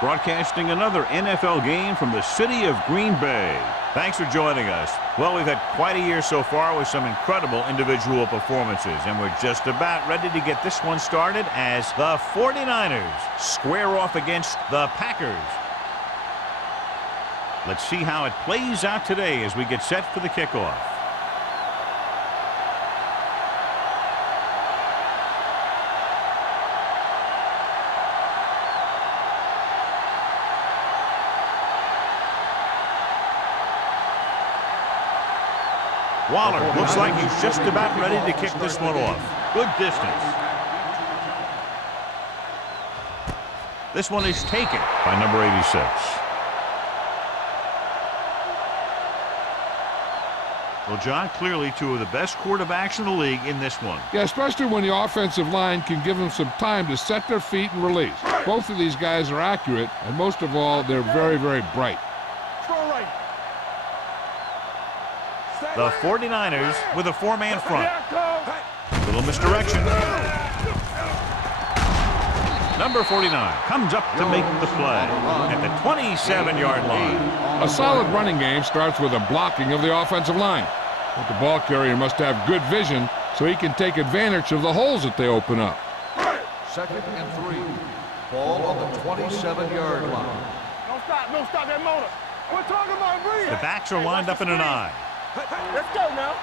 broadcasting another NFL game from the city of Green Bay. Thanks for joining us. Well, we've had quite a year so far with some incredible individual performances, and we're just about ready to get this one started as the 49ers square off against the Packers. Let's see how it plays out today as we get set for the kickoff. Waller looks like he's just about ready to kick this one off. Good distance. This one is taken by number 86. Well, John, clearly two of the best quarterbacks in the league in this one. Yeah, especially when the offensive line can give them some time to set their feet and release. Both of these guys are accurate, and most of all, they're very, very bright. The 49ers with a four-man front. Little misdirection. Number 49 comes up to make the play at the 27-yard line. A solid running game starts with a blocking of the offensive line. But the ball carrier must have good vision so he can take advantage of the holes that they open up. 2nd and 3. Ball on the 27-yard line. Don't stop that motor. We're talking about breathe. The backs are lined up in an eye. Let's go now.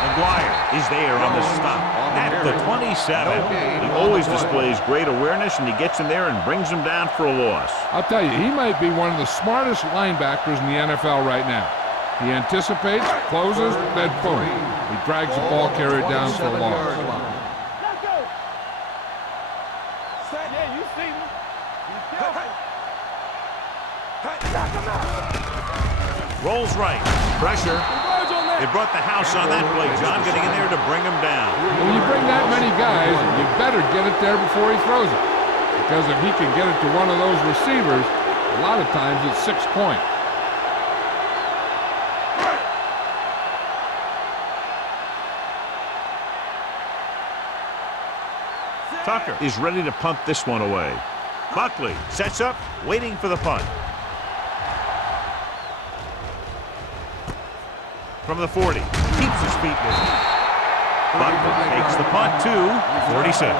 McGuire is there on the stop at the 27. He always displays great awareness, and he gets in there and brings him down for a loss. I'll tell you, he might be one of the smartest linebackers in the NFL right now. He anticipates, closes, then boom. He drags the ball carrier down for a loss. Let's go. Yeah, you see me. Rolls right. Pressure. It brought the house on that play. John getting in there to bring him down. When you bring that many guys, you better get it there before he throws it. Because if he can get it to one of those receivers, a lot of times it's 6 points. Tucker is ready to punt this one away. Buckley sets up, waiting for the punt. From the 40, keeps his feet moving. Buckley takes the punt to 46.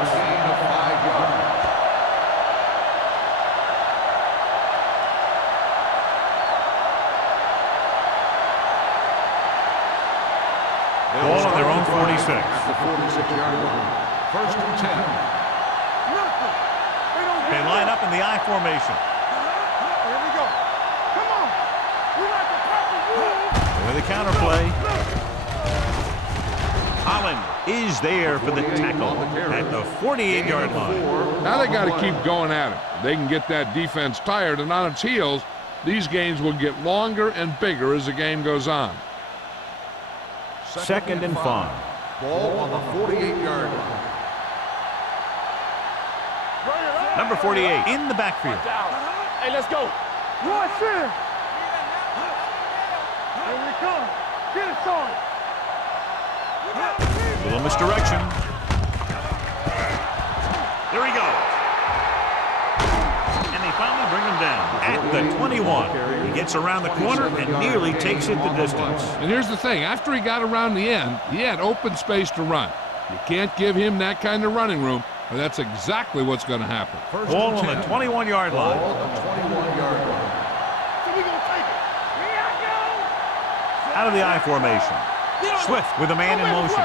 Ball on their own 46. The 46-yard line. 1st and 10. They line up in the I formation. Here we go. Come on. We like to practice. With a counter play. Holland is there for the tackle at the 48-yard line. Now they got to keep going at it. They can get that defense tired and on its heels. These games will get longer and bigger as the game goes on. 2nd and 5. Ball on the 48-yard line. Number 48 in the backfield. Hey, let's go. Rush in. Here we come. Get it started. Little misdirection. There he goes. And they finally bring him down at the 21. He gets around the corner and nearly takes it the distance. And here's the thing. After he got around the end, he had open space to run. You can't give him that kind of running room, or that's exactly what's going to happen. Ball on the 21-yard line. Ball on the 21-yard line. So we gonna take it. Here I go. Out of the I formation. Swift with a man in motion.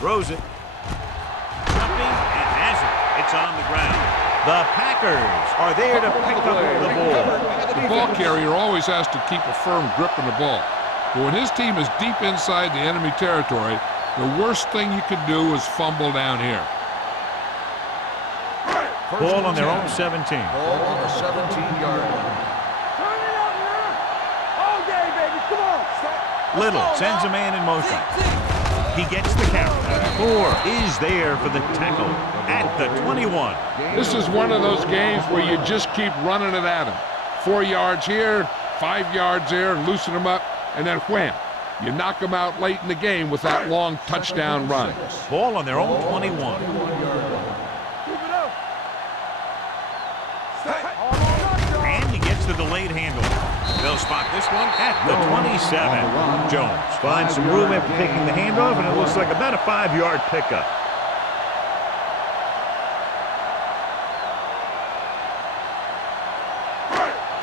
Throws it. Jumping and has it. It's on the ground. The Packers are there to pick up the ball. The ball carrier always has to keep a firm grip on the ball. But when his team is deep inside the enemy territory, the worst thing you can do is fumble down here. Ball on their own 17. Ball on the 17-yard line. Turn it up now. All day, baby. Come on. Little sends a man in motion. He gets the count. 4 is there for the tackle at the 21. This is one of those games where you just keep running it at him. 4 yards here, 5 yards there, loosen him up, and then wham, You knock them out late in the game with that long touchdown run. Ball on their own 21. Keep it up. And he gets the delayed handoff. They'll spot this one at the 27. Jones finds some room after taking the handoff, and it looks like about a 5-yard pickup.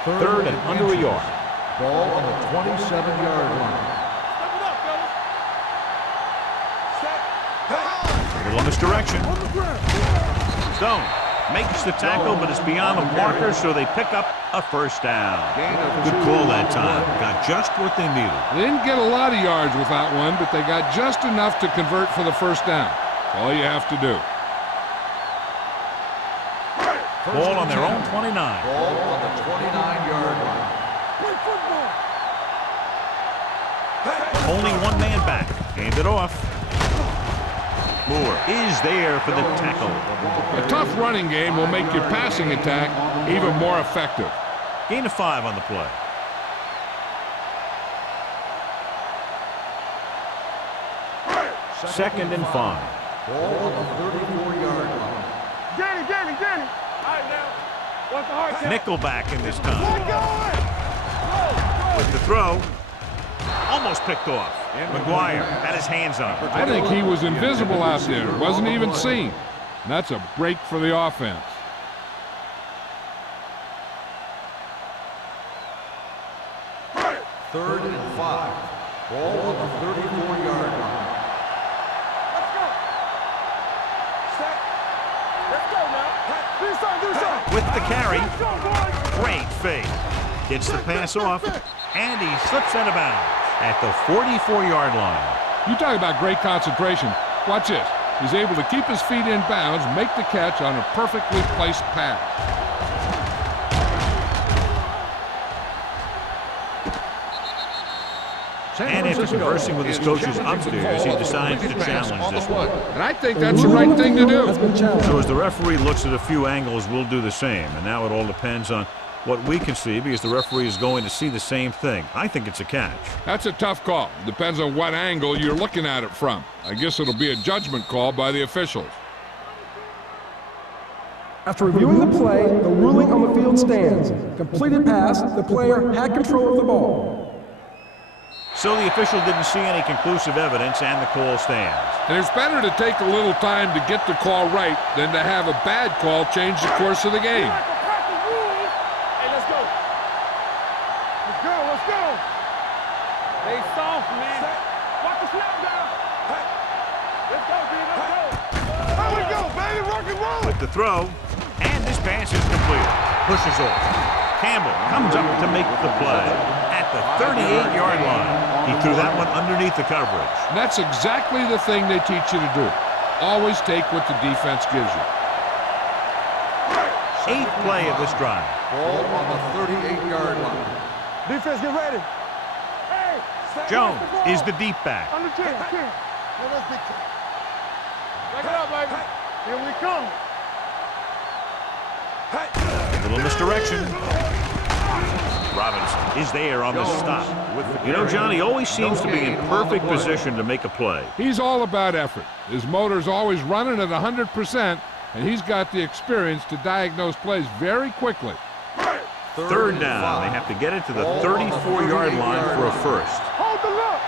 Third and under a yard. Ball on the 27-yard line. Step it up, fellas. A little misdirection. On the ground. Stone makes the tackle, but it's beyond the marker, so they pick up a first down. Good call that time. Got just what they needed. They didn't get a lot of yards with that one, but they got just enough to convert for the first down. All you have to do. Ball on their own 29. Ball on the 29-yard line. Play football. Only one man back. Hand it off. Moore is there for the tackle. A tough running game will make your passing attack even more effective. Gain of 5 on the play. Second and 5. Ball on the 34-yard line. Danny. All right, now. What's the hard count? Nickelback in this Let time. go. With the throw. Almost picked off. McGuire had his hands on it. I think he was invisible out there. Wasn't even seen. And that's a break for the offense. Third and 5. Ball on the 34-yard line. Let's go. Set. Let's go now. Do something. With the carry. Let's go, boys. Great fake. Gets the pass off. And he slips out of bounds at the 44-yard line. You talk about great concentration. Watch this. He's able to keep his feet in bounds, make the catch on a perfectly placed pass. And after conversing with his coaches upstairs, he decides to challenge this one. And I think that's the right thing to do. So as the referee looks at a few angles, we'll do the same. And now it all depends on what we can see, because the referee is going to see the same thing. I think it's a catch. That's a tough call. Depends on what angle you're looking at it from. I guess it'll be a judgment call by the officials. After reviewing the play, the ruling on the field stands. Completed pass, the player had control of the ball. So the official didn't see any conclusive evidence, and the call stands. And it's better to take a little time to get the call right than to have a bad call change the course of the game. Hey, let's go. Let's go. They soft, man. Watch the snap down. Let's go, dude. Let's go. Here we go, baby. Rock and roll. With the throw, and this pass is completed. Pushes off. Campbell comes up to make the play at the 38-yard line. He threw that one underneath the coverage. And that's exactly the thing they teach you to do. Always take what the defense gives you. 8th play of this drive. Ball on the 38-yard line. Defense, get ready. Hey. Jones is the deep back. Under 10. Back it up, baby. Here we come. A little misdirection. Robinson is there on the stop. You know, John, he always seems to be in perfect position to make a play. He's all about effort. His motor's always running at 100%, and he's got the experience to diagnose plays very quickly. Third down. They have to get it to the 34-yard line for a first. Hold the look.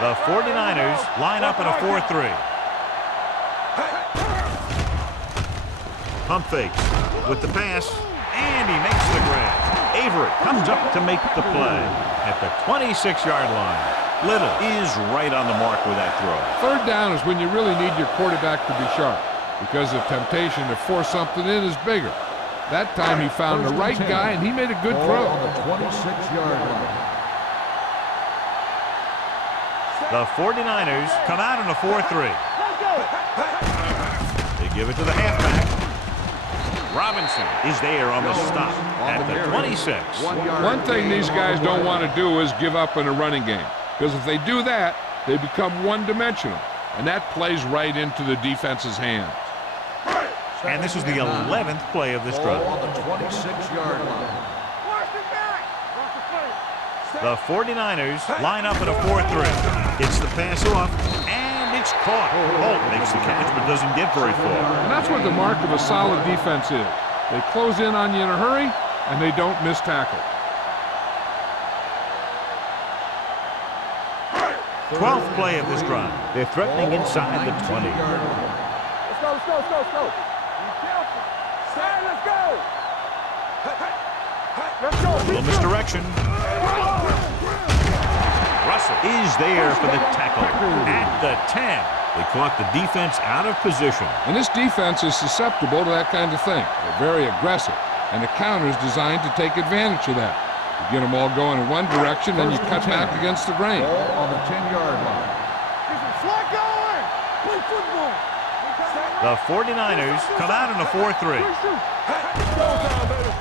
The 49ers line up in a 4-3. Pump fakes with the pass, and he makes the grab. Avery comes up to make the play at the 26-yard line. Little is right on the mark with that throw. Third down is when you really need your quarterback to be sharp, because the temptation to force something in is bigger. That time he found the right guy, and he made a good throw. On the 26-yard line. The 49ers come out in a 4-3. They give it to the halfback. Robinson is there on the stop at the 26. One thing these guys don't want to do is give up in a running game, because if they do that, they become one-dimensional, and that plays right into the defense's hands. And this is the 11th play of this drive. Ball on the 26-yard line. Watch the back. Watch the play. The 49ers line up in a 4-3. Gets the pass off, and it's caught. Holt makes the catch, but doesn't get very far. And that's what the mark of a solid defense is. They close in on you in a hurry, and they don't miss tackle. 12th play of this drive. They're threatening inside the 20. Let's go, let's go, let's go, let's go. Be careful. Hey, let's go. Let's go. A little misdirection. Russell is there for the tackle at the 10. They caught the defense out of position. And this defense is susceptible to that kind of thing. They're very aggressive, and the counter is designed to take advantage of that. You get them all going in one direction, then you cut back against the grain. Ball on the 10-yard line. Slide going. Play football. The 49ers come out in a 4-3.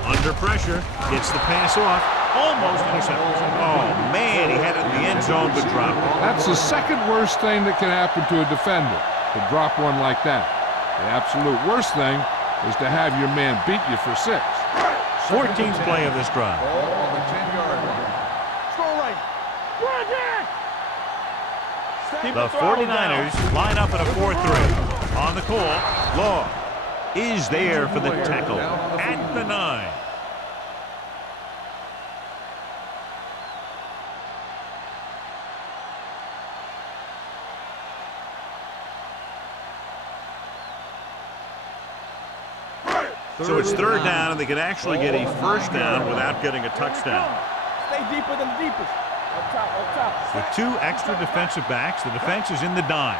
Under pressure, gets the pass off, almost intercepted. Oh, man, he had it in the end zone, but dropped it. That's the second worst thing that can happen to a defender, to drop one like that. The absolute worst thing is to have your man beat you for 6. 14th play of this drive. Ball on the 10-yard line. Strong right. Run there. The 49ers line up in a 4-3. On the call, Law is there for the tackle at the 9. So it's 3rd down, and they can actually get a 1st down without getting a touchdown. Stay deeper than the deepest. Up top, up top. With 2 extra defensive backs, the defense is in the dime.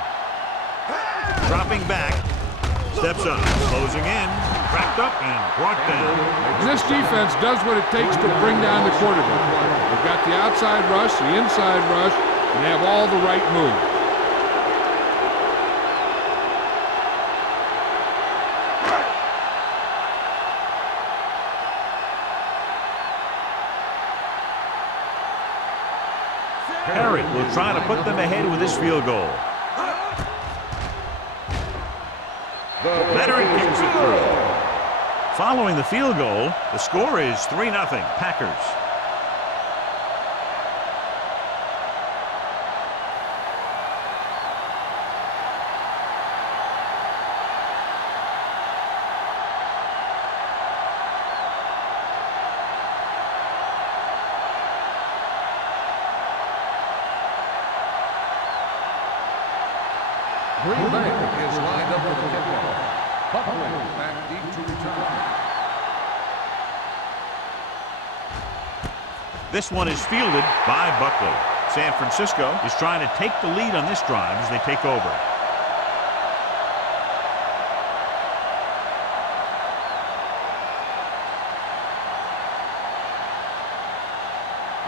Dropping back, steps up, closing in, trapped up, and brought down. And this defense does what it takes to bring down the quarterback. They've got the outside rush, the inside rush, and they have all the right moves. Harry will try to put them ahead with his field goal. Veteran kicks it through. Following the field goal, the score is 3-0 Packers. Green Bay is lined up for the kickoff. Buckley back deep to return. This one is fielded by Buckley. San Francisco is trying to take the lead on this drive as they take over.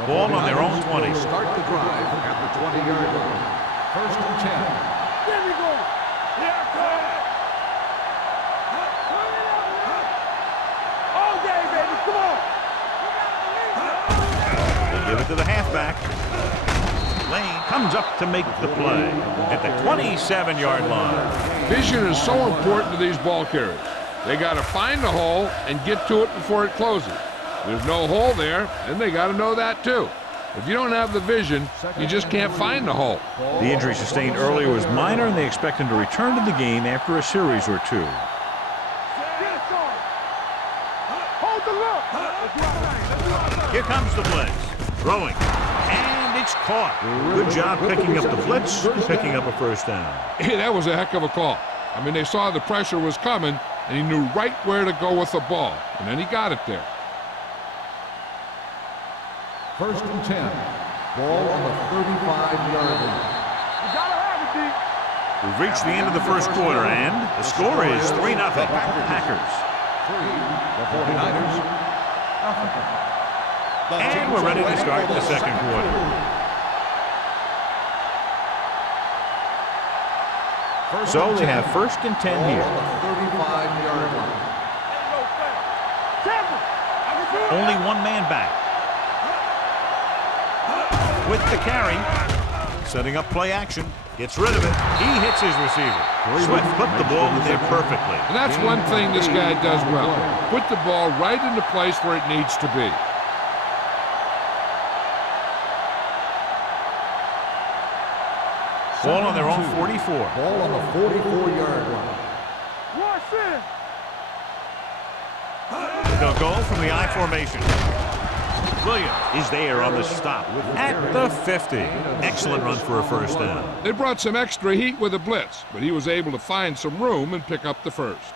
Ball on their own 20. Start the drive at the 20-yard line. 1st and 10. There we go. Yeah, come. All day, baby. Come on. They give it to the halfback. Lane comes up to make the play at the 27-yard line. Vision is so important to these ball carriers. They got to find the hole and get to it before it closes. There's no hole there, and they got to know that too. If you don't have the vision, you just can't find the hole. The injury sustained earlier was minor, and they expect him to return to the game after a series or 2. Hold the look. Here comes the blitz. Throwing. And it's caught. Good job picking up the blitz and picking up a 1st down. Hey, that was a heck of a call. I mean, they saw the pressure was coming, and he knew right where to go with the ball, and then he got it there. 1st and 10. Ball on the 35-yard line. You gotta have it, D. We've reached the end of the 1st quarter, and the score is 3-0 Packers. 3, the 49ers, nothing. And we're ready to start the 2nd quarter. So they have 1st and 10 here. On the 35-yard line. Only one man back. With the carry, setting up play action, gets rid of it. He hits his receiver. Swift put the ball in there perfectly. And that's one thing this guy does well. Put the ball right in the place where it needs to be. Ball on their own 44. Ball on the 44-yard line. Rush in. They'll go from the I formation. Williams is there on the stop at the 50. Excellent run for a first down. They brought some extra heat with a blitz, but he was able to find some room and pick up the first.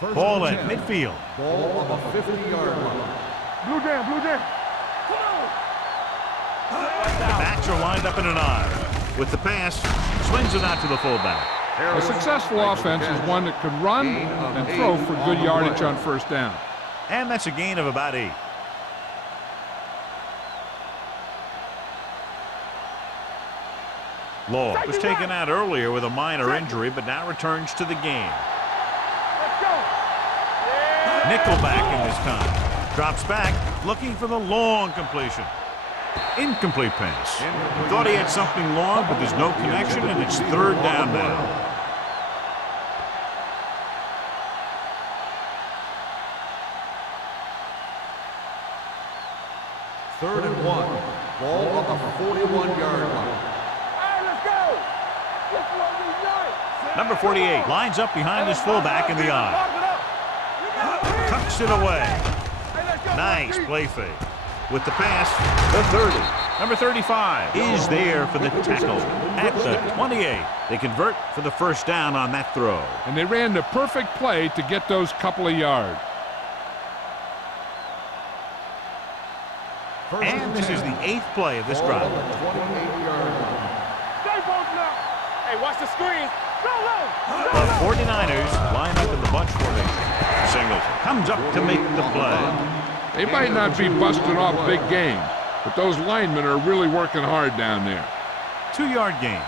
Ball at midfield. Ball on the 50-yard line. Blue jam, blue jam. The backs are lined up in an I. With the pass, swings it out to the fullback. A successful offense is one that can run and throw for good yardage on first down. And that's a gain of about 8. Law was taken out earlier with a minor injury, but now returns to the game. Let's go. Nickelback in this time. Drops back, looking for the long completion. Incomplete pass. Thought he had something long, but there's no connection, and it's third down now. Third and 1. Ball on the 41-yard line. Hey, let's go. This one is nice. Number 48 lines up behind his fullback in the I. Tucks it away. Nice play fake. With the pass, the 30. Number 35 is there for the tackle at the 28. They convert for the first down on that throw. And they ran the perfect play to get those couple of yards. And this is the 8th play of this drive. Hey, watch the screen. Go low. The 49ers line up in the bunch formation. Singleton comes up to make the play. They might not be busting off big games, but those linemen are really working hard down there. 2-yard gain.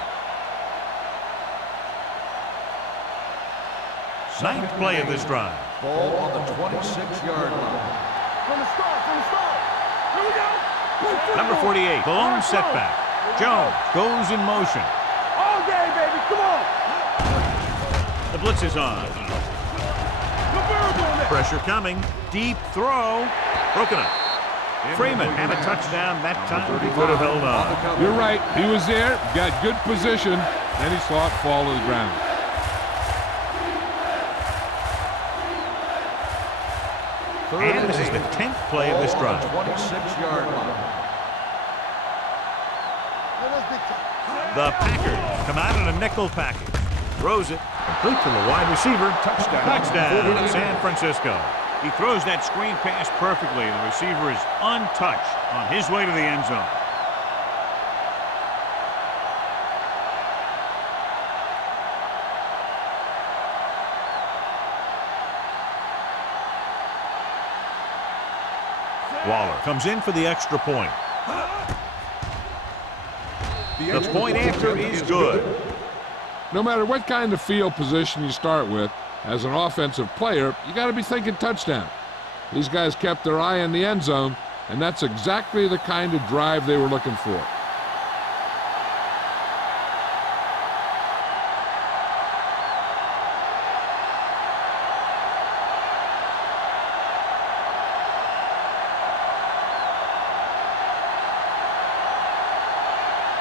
9th play of this drive. Ball on the 26-yard line. From the start, from the start. Here we go. Number 48, the lone setback. Jones goes in motion. All day, baby. Come on. The blitz is on. Pressure coming. Deep throw. Broken up. Freeman had a touchdown that time. He could have held on. You're right. He was there, got good position, then he saw it fall to the ground. And this is the 10th play of this drive. 26-yard line. The Packers come out in a nickel package. Throws it. Complete to the wide receiver. Touchdown, San Francisco. He throws that screen pass perfectly. The receiver is untouched on his way to the end zone. Waller comes in for the extra point. The point after is good. No matter what kind of field position you start with, as an offensive player, you got to be thinking touchdown. These guys kept their eye on the end zone, and that's exactly the kind of drive they were looking for.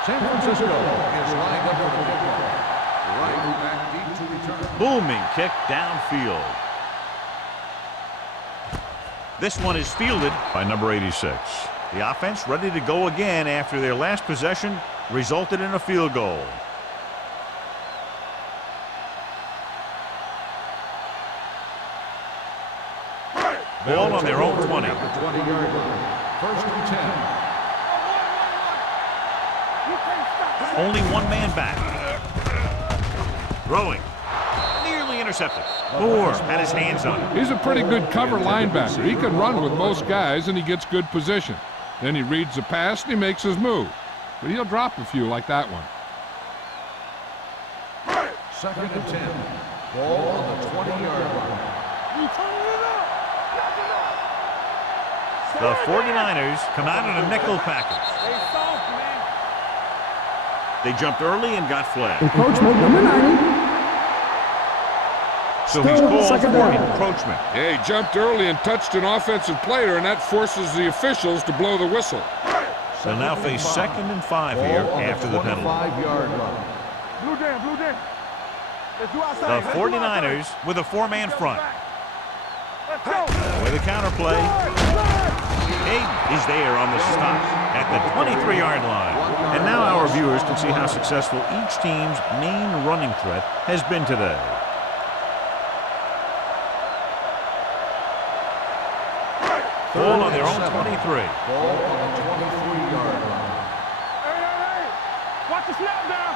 San Francisco is lined up for the kickoff. Right back deep to return. Booming kick downfield. This one is fielded by number 86. The offense ready to go again after their last possession resulted in a field goal. Ball on their own 20. At the 20-yard line. First and 10. Only one man back. Throwing. Nearly intercepted. Moore had his hands on it. He's a pretty good cover linebacker. He can run with most guys, and he gets good position. Then he reads the pass, and he makes his move. But he'll drop a few like that one. Second and 10. Ball on the 20-yard line. The 49ers come out in a nickel package. They jumped early and got flagged. Encroachment, number 90. So he's Still called second for down. encroachment. Yeah, he jumped early and touched an offensive player, and that forces the officials to blow the whistle. They'll now face 2nd and 5 here after the penalty. 25-yard line. Blue jam, blue jam. Let's do outside. The 49ers with a 4-man front. Let's go. With a counterplay. Hayden is there on the stop at the 23-yard line. And now our viewers can see how successful each team's main running threat has been today. Ball on their own 23. Ball on the 23-yard line. Hey. Watch the snap down.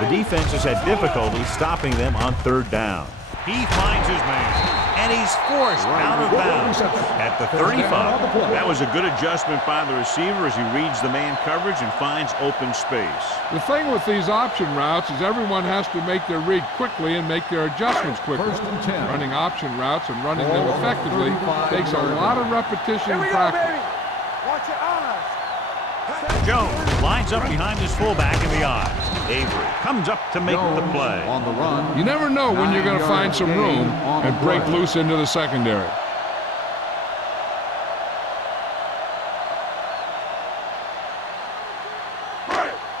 The defense has had difficulty stopping them on 3rd down. He finds his man, and he's forced out of bounds at the 35. That was a good adjustment by the receiver as he reads the man coverage and finds open space. The thing with these option routes is everyone has to make their read quickly and make their adjustments quickly. 1st and 10. Running option routes and running them effectively takes a lot of repetition and practice. Watch your eyes. Jones lines up behind his fullback in the eyes. Avery comes up to make the play. On the run. You never know when you're going to find some room and break loose into the secondary.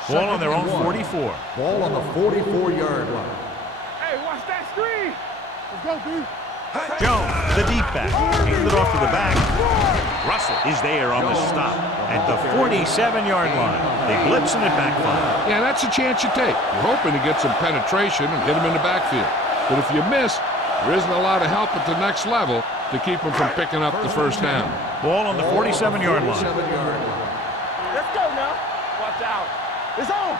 Ball on their own 44. Ball on the 44-yard line. Hey, watch that screen. Let's go, dude. Jones, the deep back, handed off to the back. Russell is there on the stop at the 47-yard line. They blitz and it backfires. Yeah, that's a chance you take. You're hoping to get some penetration and get him in the backfield. But if you miss, there isn't a lot of help at the next level to keep him from picking up the 1st down. Ball on the 47-yard line. 47-yard line. Let's go now. Watch out. It's on.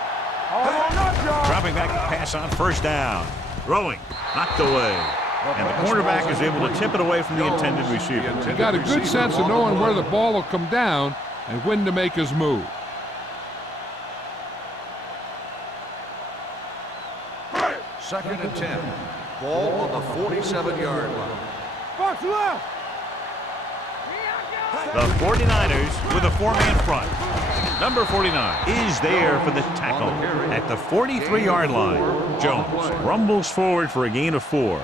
All up, y'all. Dropping back to pass on 1st down. Throwing, knocked away. And the cornerback is able to tip it away from the intended receiver. He got a good sense of knowing where the ball will come down and when to make his move. 2nd and 10. Ball on the 47-yard line. Box left. The 49ers with a 4-man front. Number 49 is there for the tackle at the 43-yard line. Jones rumbles forward for a gain of 4.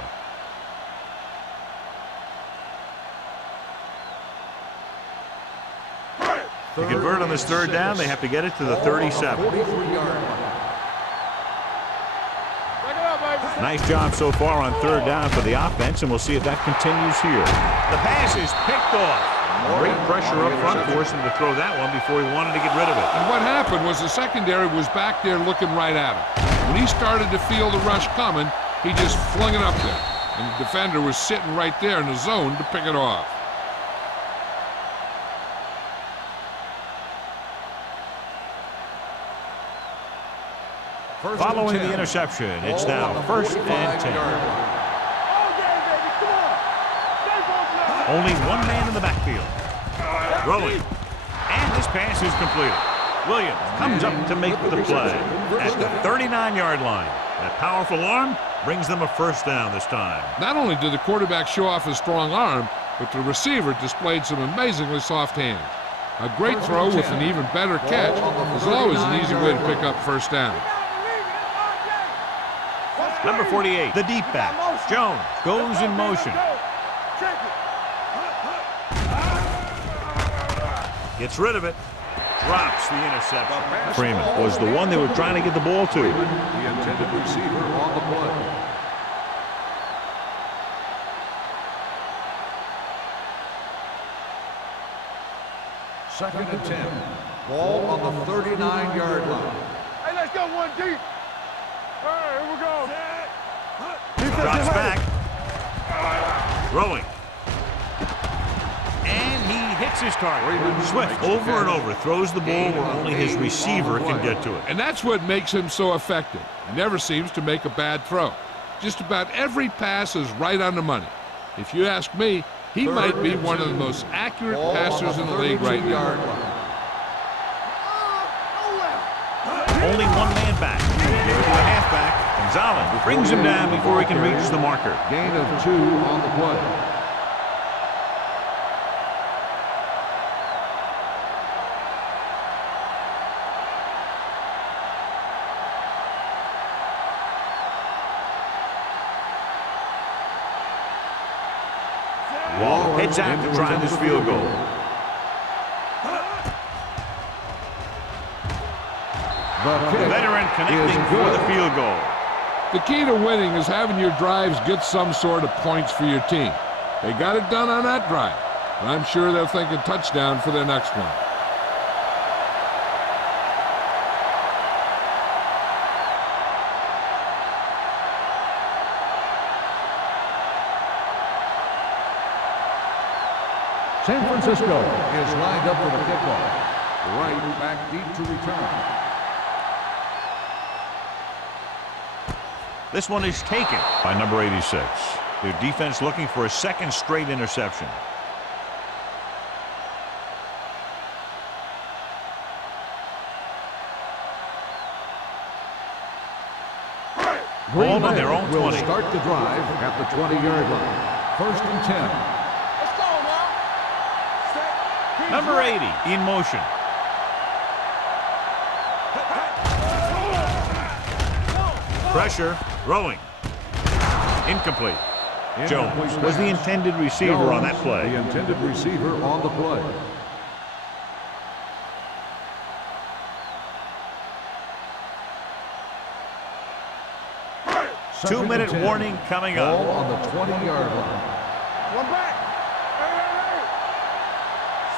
To convert on this 3rd down, they have to get it to the 37. 43-yard line. Nice job so far on 3rd down for the offense, and we'll see if that continues here. The pass is picked off. Great pressure up front forced him to throw that one before he wanted to get rid of it. And what happened was the secondary was back there looking right at him. When he started to feel the rush coming, he just flung it up there. And the defender was sitting right there in the zone to pick it off. Following the interception, it's now 1st and 10. Only one man in the backfield. Throwing. And this pass is completed. Williams comes up to make the play at the 39-yard line. That powerful arm brings them a 1st down this time. Not only did the quarterback show off his strong arm, but the receiver displayed some amazingly soft hands. A great throw with an even better catch is always an easy way to pick up 1st down. Number 48, the deep back. Jones goes in motion. Gets rid of it. Drops the interception. Freeman was the one they were trying to get the ball to. The intended receiver on the play. Second and 10. Ball on the 39-yard line. Hey, let's go one deep. All right, here we go. Drops back. Throwing. And he hits his target. Swift over and over throws the ball where only his receiver can get to it. And that's what makes him so effective. He never seems to make a bad throw. Just about every pass is right on the money. If you ask me, he might be one of the most accurate passers in the league right now. Only one man back. Give it to the halfback. Gonzalez brings him down before he can reach the marker. Gain of 2 on the play. Waller heads out to try this field goal. The kick veteran connecting is for good. the field goal. The key to winning is having your drives get some sort of points for your team. They got it done on that drive, and I'm sure they're thinking touchdown for their next one. San Francisco is lined up for the kickoff. Right back deep to return. This one is taken by number 86. Their defense looking for a second straight interception. Ball on their own will 20. start the drive at the 20-yard line. 1st and 10. Let's go now. Number 80 in motion. Pressure, throwing. Incomplete. Jones was the intended receiver on that play. The intended receiver on the play. Two-minute warning coming up. Ball on the 20-yard line. One back.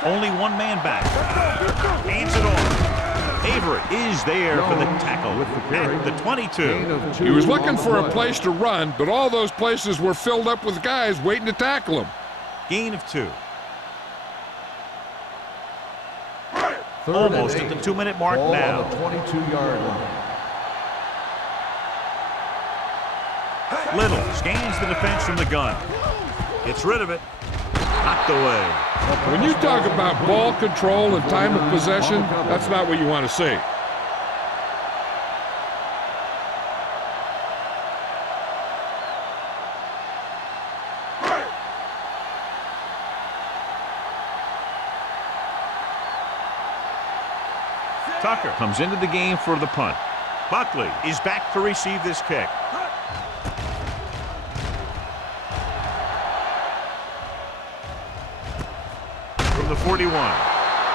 Hey. Only one man back. Hands it off. Avery is there for the tackle at the 22. He was looking for a place to run, but all those places were filled up with guys waiting to tackle him. Gain of 2. Third Almost and at the 8. 2-minute mark Ball now. on the 22-yard line. Little scans the defense from the gun. Gets rid of it. Knocked away. When you talk about ball control and time of possession, that's not what you want to see. Tucker comes into the game for the punt. Buckley is back to receive this kick. From the 41.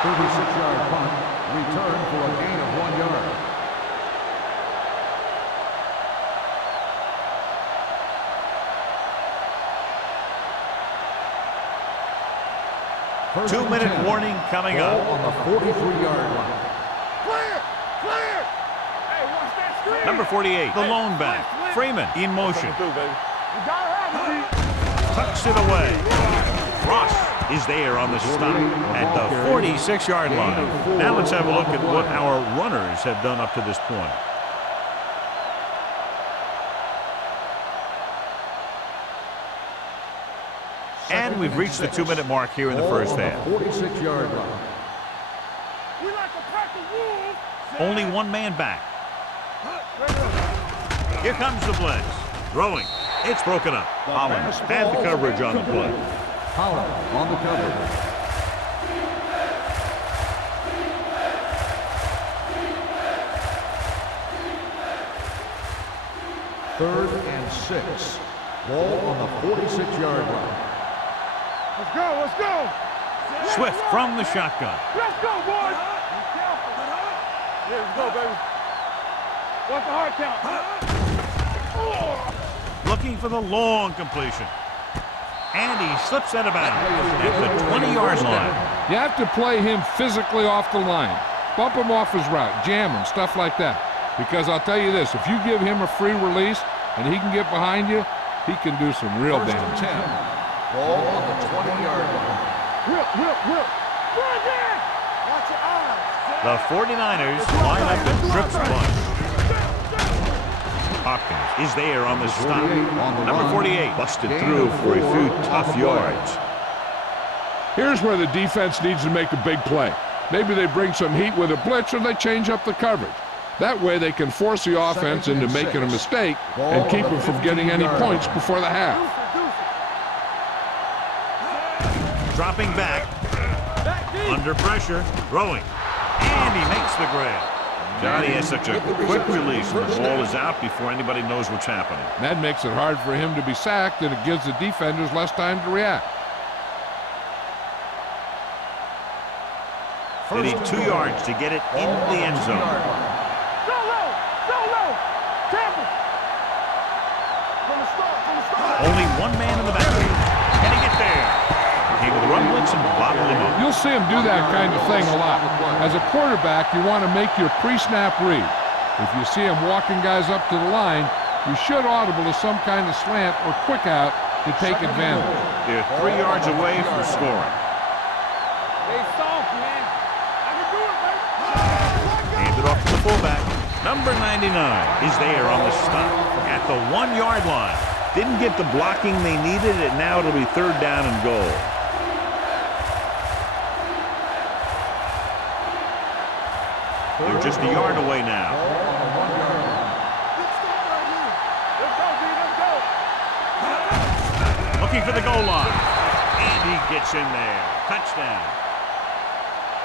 36-yard punt. Return for a gain of 1 yard. First and 2-minute 10. warning coming Ball up. on the 43-yard line. Clear. Clear. Hey, watch that screen. Number 48, the lone back. Freeman in motion. You gotta have it. Tucks it away. Ross is there on the stop at the 46-yard line. Now let's have a look at what our runners have done up to this point. And we've reached the 2-minute mark here in the first half. 46-yard line. We like a pack of wolves. Only one man back. Here comes the blitz. Throwing. It's broken up. Holland had the coverage on the play. Holland on the coverage. Third and 6. Ball on the 46-yard line. Let's go. Let's go. Swift from the shotgun. Let's go, boys. Yeah, let's go, baby. What's the hard count? Looking for the long completion. And he slips out of bounds at the 20-yard line. You have to play him physically off the line. Bump him off his route, jam him, stuff like that. Because I'll tell you this, if you give him a free release and he can get behind you, he can do some real First damage. and 10. Ball on the 20-yard line. Whip. Run there. Watch your eyes. The 49ers line up the trips bunch. Hopkins is there on the stop. 48 on the Number run. 48 busted Gain through of for a 4 few on tough the play. yards. Here's where the defense needs to make a big play. Maybe they bring some heat with a blitz or they change up the coverage. That way they can force the offense into making a mistake and keep them from getting any points before the half. Dropping back. Under pressure. Throwing. And he makes the grab. Johnny has such a quick release when the ball is out before anybody knows what's happening. That makes it hard for him to be sacked, and it gives the defenders less time to react. They need 2 yards to get it in the end zone. one man in the backfield. Can he get there? Came with a run blitz and bobbled him up. You'll see him do that kind of thing a lot. As a quarterback, you want to make your pre-snap read. If you see him walking guys up to the line, you should audible to some kind of slant or quick out to take advantage. They're 3 yards away from scoring. They soft, man. I can do it, man. Handed off to the fullback. Number 99 is there on the stop at the 1-yard line. Didn't get the blocking they needed, and now it'll be 3rd down and goal. They're just a yard away now. Looking for the goal line. And he gets in there. Touchdown.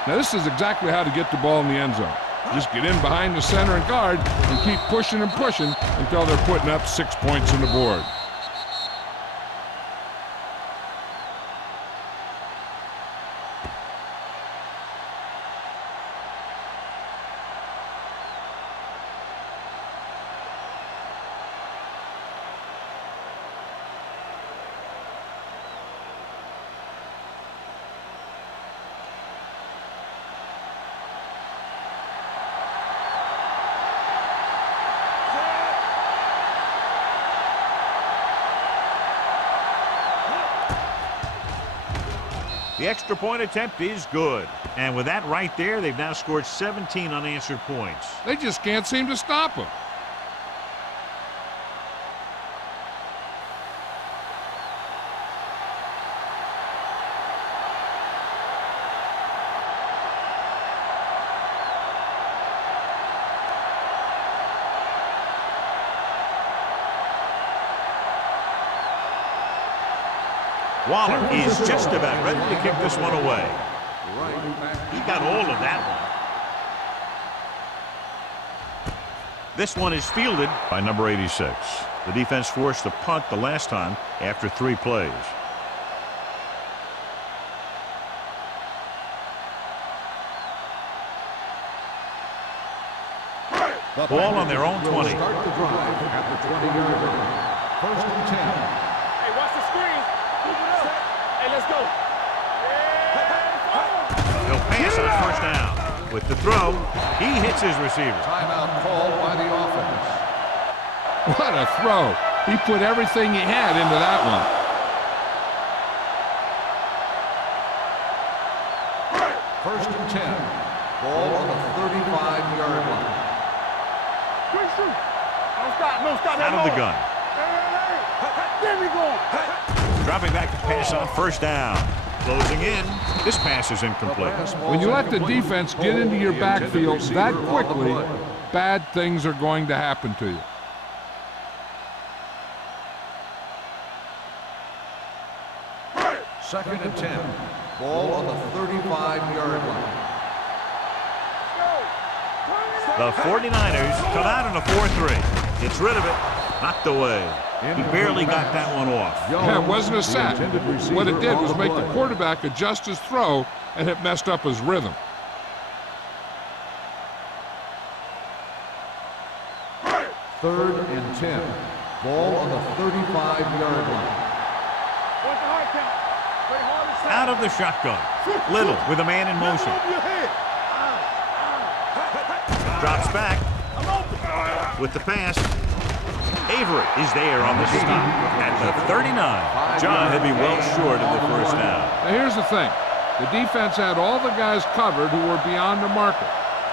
Now this is exactly how to get the ball in the end zone. Just get in behind the center and guard and keep pushing and pushing until they're putting up 6 points on the board. The extra point attempt is good. And with that right there, they've now scored 17 unanswered points. They just can't seem to stop him. Waller is just about ready to kick this one away. He got all of that one. This one is fielded by number 86. The defense forced a punt the last time after 3 plays. Ball on their own 20. Start the drive at the 20-yard line. 1st and 10. Hey, watch the screen. Hey, let's go. He'll pass on 1st down. With the throw, he hits his receiver. Timeout called by the offense. What a throw. He put everything he had into that one. 1st and 10. Ball on the 35-yard line. No stop. Out of the gun. There we go. Dropping back to pass on 1st down. Closing in. This pass is incomplete. When you let the defense get into your backfield that quickly, bad things are going to happen to you. Second and 10. Ball on the 35-yard line. The 49ers come out in a 4-3. Gets rid of it. Knocked away. He barely got that one off. Yeah, it wasn't a sack. What it did was make the quarterback adjust his throw, and it messed up his rhythm. Third and 10. Ball on the 35-yard line. Out of the shotgun. Little with a man in motion. Drops back. With the pass. Avery is there on the stop at the 39. John had be well short of the 1st down. Now here's the thing. The defense had all the guys covered who were beyond the marker.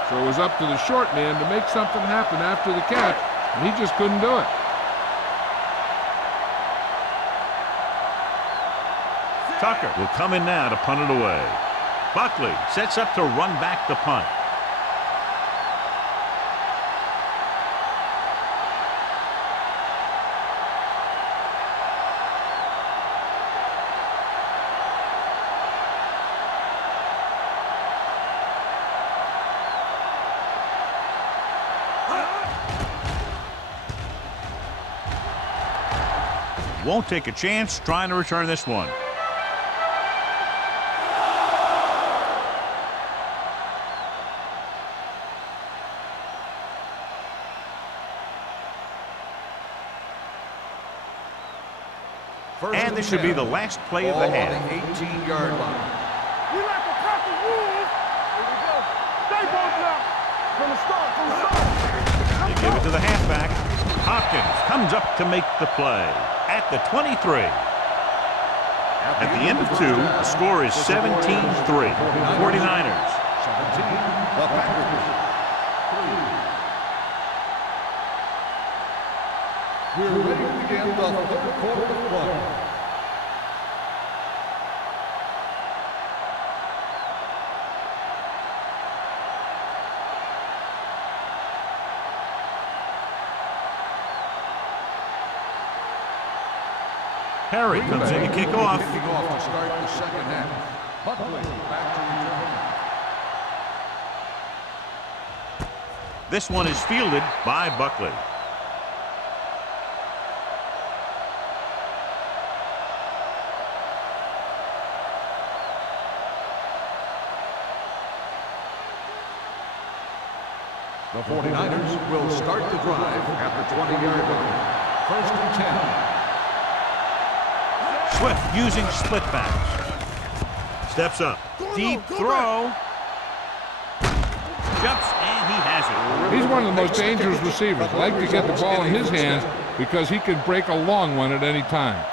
So it was up to the short man to make something happen after the catch, and he just couldn't do it. Tucker will come in now to punt it away. Buckley sets up to run back the punt. Won't take a chance trying to return this one. And this should be the last play of the half. On the 18-yard line. We like to cut the rules. Here we go. Stay both now. From the start, from the start. They give it to the halfback. Hopkins comes up to make the play at the 23. At the end of 2, the score is 17-3. 49ers. 17, the Packers. We're ready to begin the third quarter of play. Perry comes in to kick off. Kicking off to start the second half. Buckley back to return. This one is fielded by Buckley. The 49ers will start the drive at the 20-yard line. First and 10. Swift using split backs. Steps up. Deep throw. Jumps, and he has it. He's one of the most dangerous receivers. I like to get the ball in his hands because he can break a long one at any time.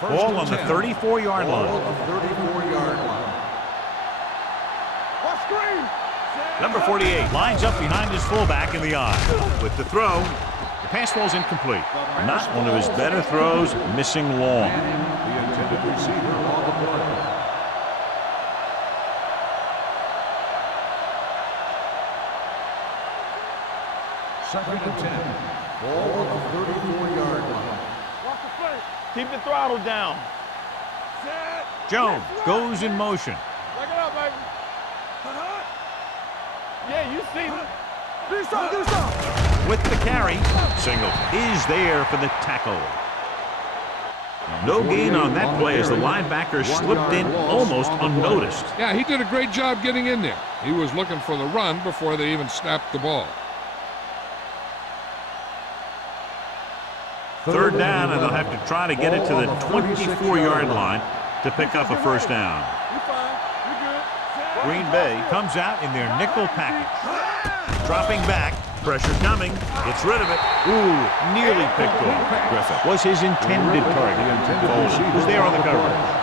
Ball on the 34-yard line. Ball on the 34-yard line. What screen? Number 48 lines up behind his fullback in the eye. With the throw, the pass falls incomplete. Not one of his better throws, missing long. The intended receiver on the play. Second and 10. Ball on the 34-yard line. Watch the play. Keep the throttle down. Set. Jones goes in motion. Back it up, baby. Yeah, you see me. Do something, do something. With the carry, Singleton is there for the tackle. No gain on that play as the linebacker slipped in almost unnoticed. Yeah, he did a great job getting in there. He was looking for the run before they even snapped the ball. Third down, and they'll have to try to get it to the 24-yard line to pick up a first down. You fine. You good. Set. Green Bay comes out in their nickel package. Dropping back, pressure coming, gets rid of it. Ooh, nearly picked off. Griffith was his intended target. Foley was there on the coverage.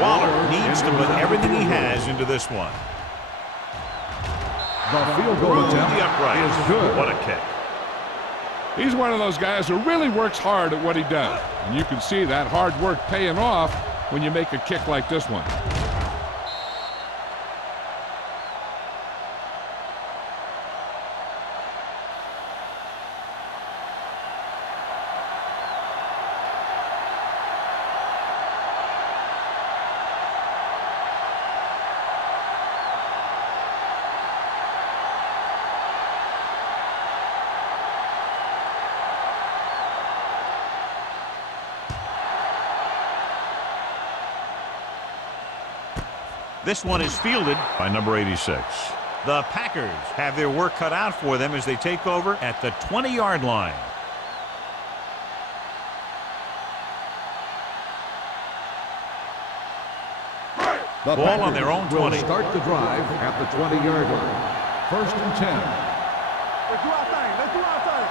Waller needs to put everything he has into this one. The field goal Through attempt the upright. is good. What a kick. He's one of those guys who really works hard at what he does. And you can see that hard work paying off when you make a kick like this one. This one is fielded by number 86. The Packers have their work cut out for them as they take over at the 20-yard line. The Ball on their own 20. Will start the drive at the 20-yard line. First and 10. Let's do our thing. Let's do our thing.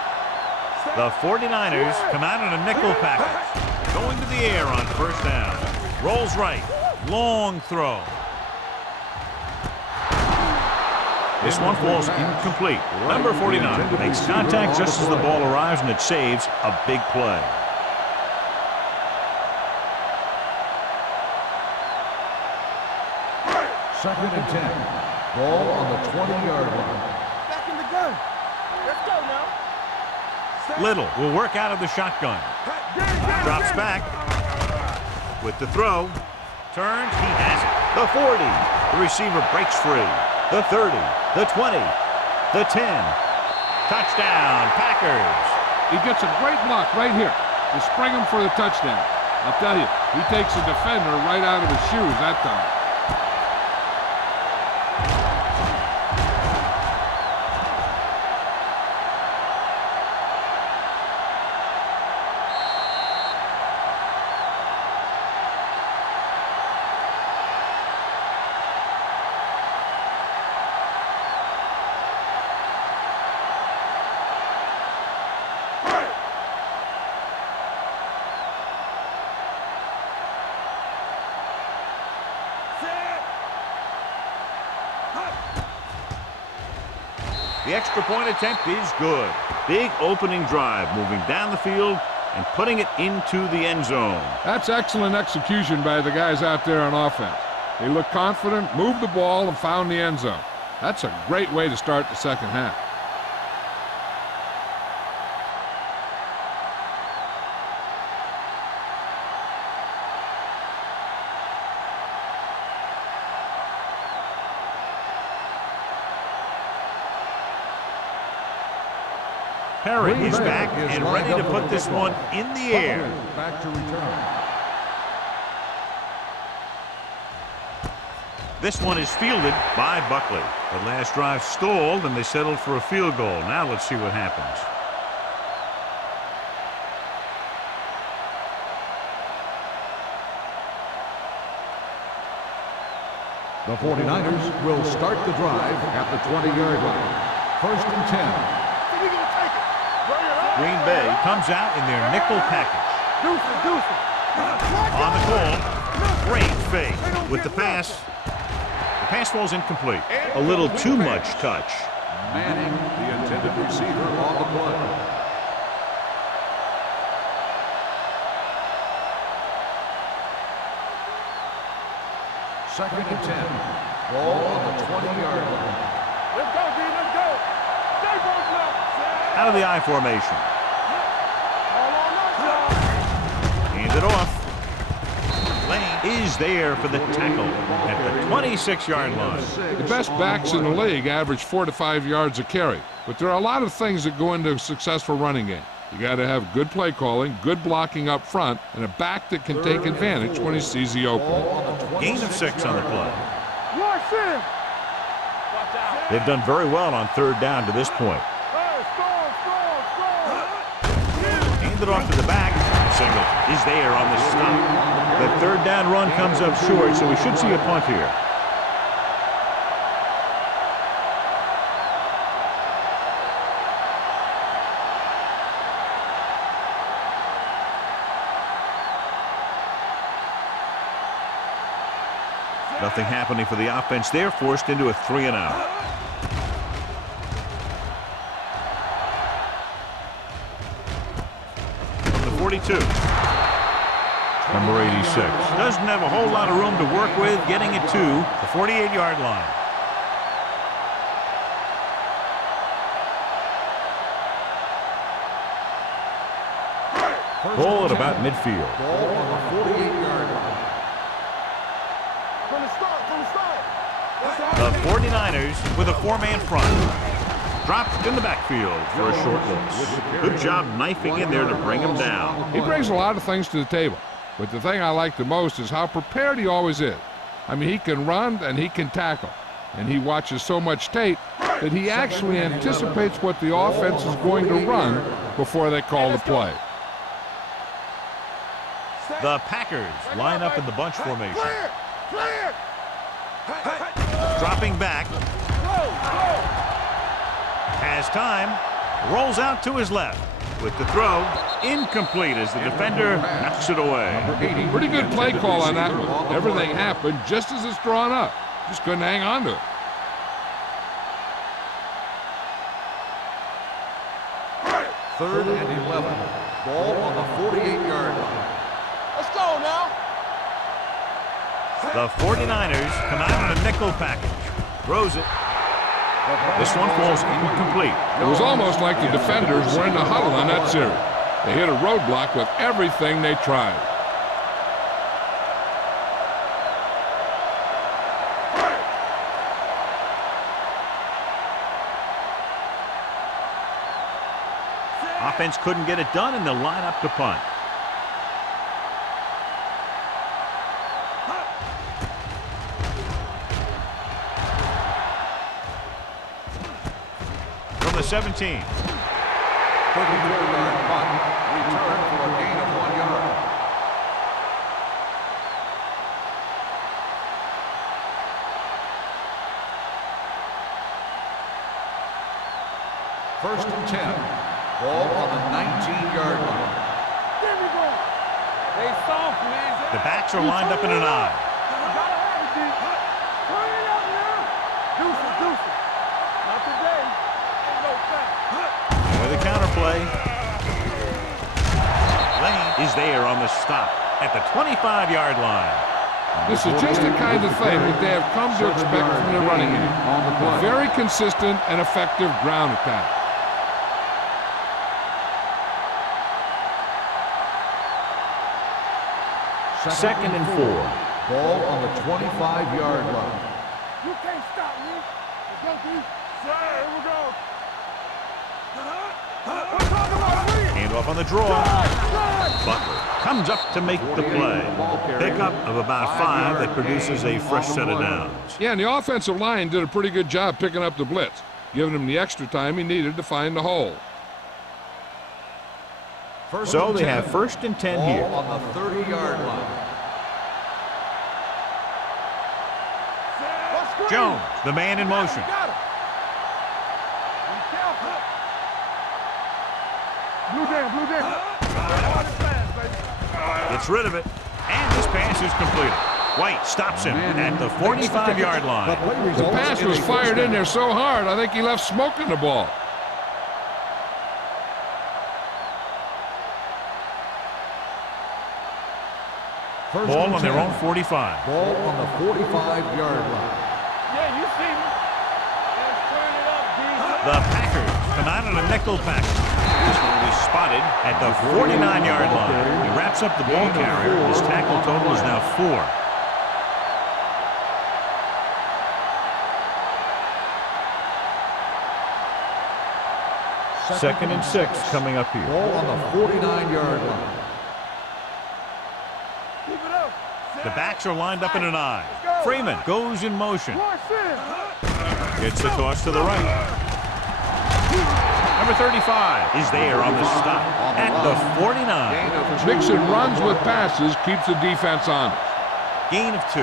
Set. The 49ers come out in a nickel package. Going to the air on first down. Rolls right. Long throw. This one falls incomplete. Number 49 makes contact just as the ball arrives, and it saves a big play. Second and 10. Ball on the 20-yard line. Back in the gun. Let's go now. Set. Little will work out of the shotgun. Drops back. With the throw. Turns. He has it. The 40. The receiver breaks free. The 30. The 20. The 10. Touchdown, Packers. He gets a great block right here to spring him for the touchdown. I'll tell you, he takes the defender right out of his shoes that time. The extra point attempt is good. Big opening drive, moving down the field and putting it into the end zone. That's excellent execution by the guys out there on offense. They looked confident, moved the ball, and found the end zone. That's a great way to start the second half. Perry is back and ready to put this one in the air. Back to return. This one is fielded by Buckley. The last drive stalled and they settled for a field goal. Now let's see what happens. The 49ers will start the drive at the 20-yard line. 1st and 10. Green Bay comes out in their nickel package. On the call, great fake with the pass. The pass falls incomplete. A little too much touch. Manning, the intended receiver, on the play. Second and 10. Ball on the 20-yard line. Let's go, D. Let's go. Stay both now. Out of the I formation. Hands it off. Lane is there for the tackle at the 26-yard line. The best backs in the league average 4 to 5 yards a carry, but there are a lot of things that go into a successful running game. You got to have good play calling, good blocking up front, and a back that can take advantage when he sees the opening. Gain of 6 on the play. Watch him. They've done very well on 3rd down to this point. Hand it off to the back. Single is there on the stop. The 3rd down run comes up short, so we should see a punt here. Nothing happening for the offense there, forced into a 3-and-out. From the 42. Number 86. Doesn't have a whole lot of room to work with, getting it to the 48-yard line. Ball at about midfield. Ball on the 48-yard line. The 49ers with a 4-man front. Dropped in the backfield for a short loss. Good job knifing in there to bring him down. He brings a lot of things to the table, but the thing I like the most is how prepared he always is. I mean, he can run and he can tackle, and he watches so much tape that he actually anticipates what the offense is going to run before they call the play. The Packers line up in the bunch formation. Dropping back. Has time. Rolls out to his left. With the throw, incomplete as the defender knocks it away. Pretty good play call on that one. Everything happened just as it's drawn up. Just couldn't hang on to it. Third and 11. Ball on the 48-yard line. Let's go now. The 49ers come out in a nickel package. Throws it. This one falls incomplete. It was almost like the defenders were in a huddle on that series. They hit a roadblock with everything they tried. offense couldn't get it done, and they'll line up to punt. From the 17. 34-yard punt. Return for a gain of 1 yard. First and 10. Ball on the 19-yard line. There we go. They soft, man. The backs are lined up in an I. You gotta have it, D. Turn it up now. Deuce it. Not today. Ain't no fact. With a counter play. Lane is there on the stop at the 25-yard line. This is just the kind of thing that they have come to expect from their running game. A very consistent and effective ground attack. Second and 4. Ball on the 25-yard line. You can't stop me. Let's go, D. Here we go. We're talking about me. Handoff on the draw. Butler comes up to make the play. Pickup of about 5 that produces a fresh set of downs. Yeah, and the offensive line did a pretty good job picking up the blitz, giving him the extra time he needed to find the hole. So they have first and 10 here. Ball on the 30-yard line. Jones, the man in motion. Got him. Be careful. Blue down. Hard and fast, baby. Gets rid of it. And this pass is completed. White stops him at the 45-yard line. The pass was fired in there so hard, I think he left smoke in the ball. Ball on their own 45. Ball on the 45-yard line. Yeah, you see me. Let's turn it up, D. The Packers come out on a nickel package. This one will be spotted at the 49-yard line. He wraps up the ball carrier. His tackle total is now 4. Second and 6 coming up here. Ball on the 49-yard line. Keep it up. The backs are lined up in an I. Freeman goes in motion. Watch this. Gets the toss to the right. Number 35 is there on the stop at the 49. Mixon runs with passes, keeps the defense honest. Gain of 2.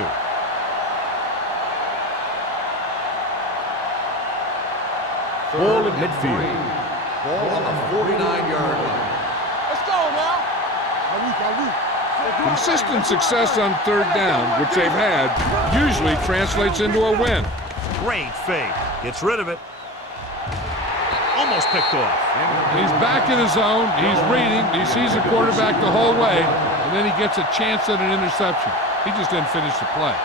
Ball at midfield. Ball on the 49-yard line. Let's go now. Consistent success on third down, which they've had, usually translates into a win. Great fake. Gets rid of it. Almost picked off. He's back in his zone, he's reading, he sees the quarterback the whole way, and then he gets a chance at an interception. He just didn't finish the play.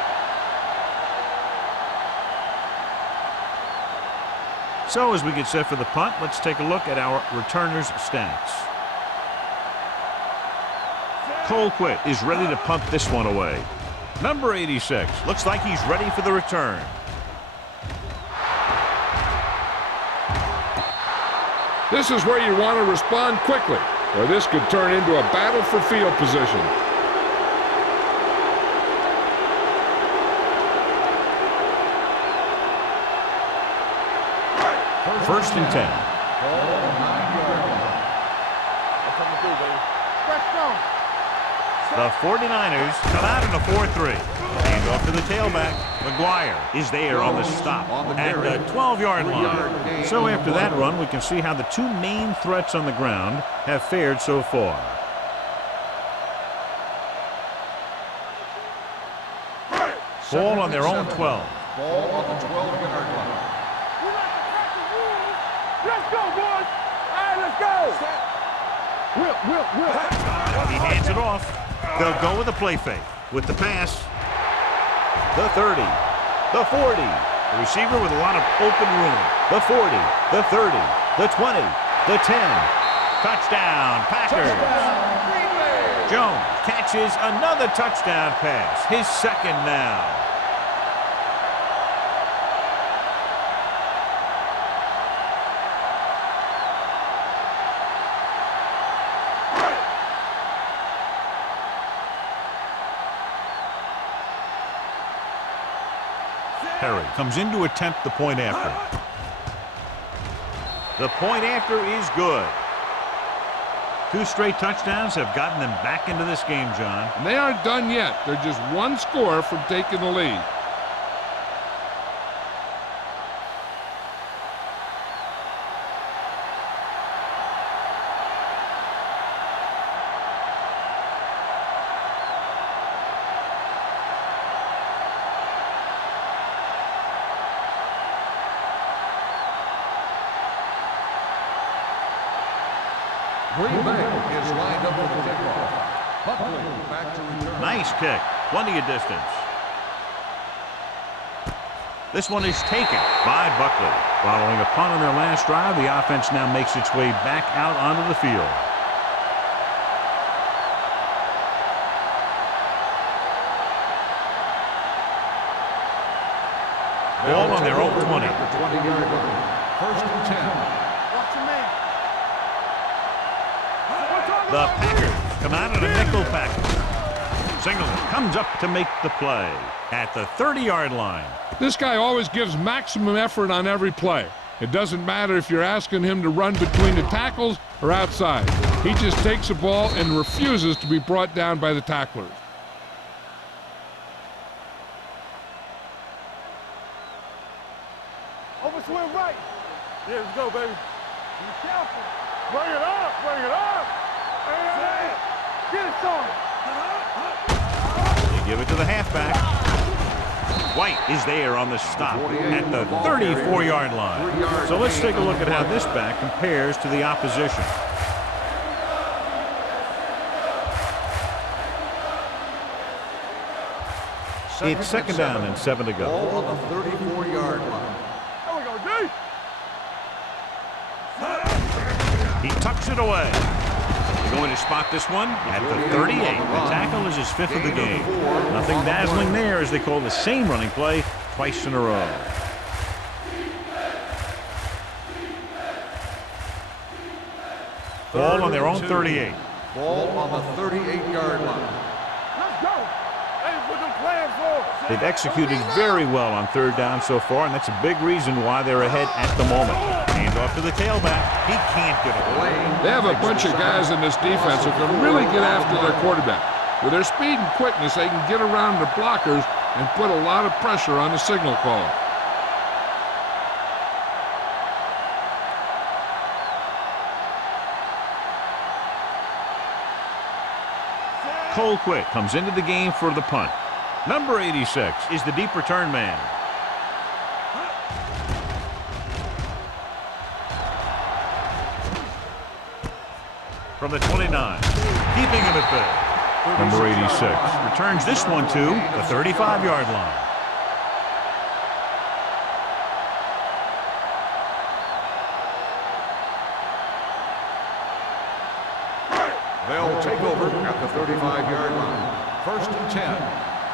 So as we get set for the punt, let's take a look at our returners' stats. Colquitt is ready to punt this one away. Number 86 looks like he's ready for the return. This is where you want to respond quickly, or this could turn into a battle for field position. First and 10. The 49ers come out in a 4-3. Hand off to the tailback. McGuire is there on the stop at the 12-yard line. So after that run, we can see how the two main threats on the ground have fared so far. Ball on their own 12. Ball on the 12-yard line. Let's go, boys. All right, let's go. He hands it off. They'll go with a play fake. With the pass, the 30, the 40. The receiver with a lot of open room. The 40, the 30, the 20, the 10. Touchdown, Packers. Jones catches another touchdown pass. His second now. Perry comes in to attempt the point after. The point after is good. 2 straight touchdowns have gotten them back into this game, John. And they aren't done yet. They're just 1 score from taking the lead. Green Bay is lined up for the kickoff. Buckley back to return. Nice kick. Plenty of distance. This one is taken by Buckley. Following a punt on their last drive, the offense now makes its way back out onto the field. Ball on their own 20. At the 20-yard line. 1st and 10. Watch your man. The Packers come out in a nickel package. Singleton comes up to make the play at the 30-yard line. This guy always gives maximum effort on every play. It doesn't matter if you're asking him to run between the tackles or outside. He just takes the ball and refuses to be brought down by the tacklers. Overswing right. Yeah, let's go, baby. Be careful. Bring it up. Bring it up. Hey, get it, son. They give it to the halfback. White is there on the stop at the 34-yard line. So let's take a look at how this back compares to the opposition. It's 2nd down and 7 to go. Ball on the 34-yard line. There we go, D. He tucks it away. They're going to spot this one at the 38. The tackle is his 5th of the game. Nothing dazzling there as they call the same running play twice in a row. Ball on their own 38. Ball on the 38-yard line. Let's go. Hey, what them playing for? They've executed very well on 3rd down so far, and that's a big reason why they're ahead at the moment. Hand off to the tailback. He can't get away. They have a bunch of guys in this defense who can really get after their quarterback. With their speed and quickness, they can get around the blockers and put a lot of pressure on the signal caller. Colquitt comes into the game for the punt. Number 86 is the deep return man. From the 29, keeping him at bay. Number 86 returns this one to the 35-yard line. They'll take over at the 35-yard line. 1st and 10.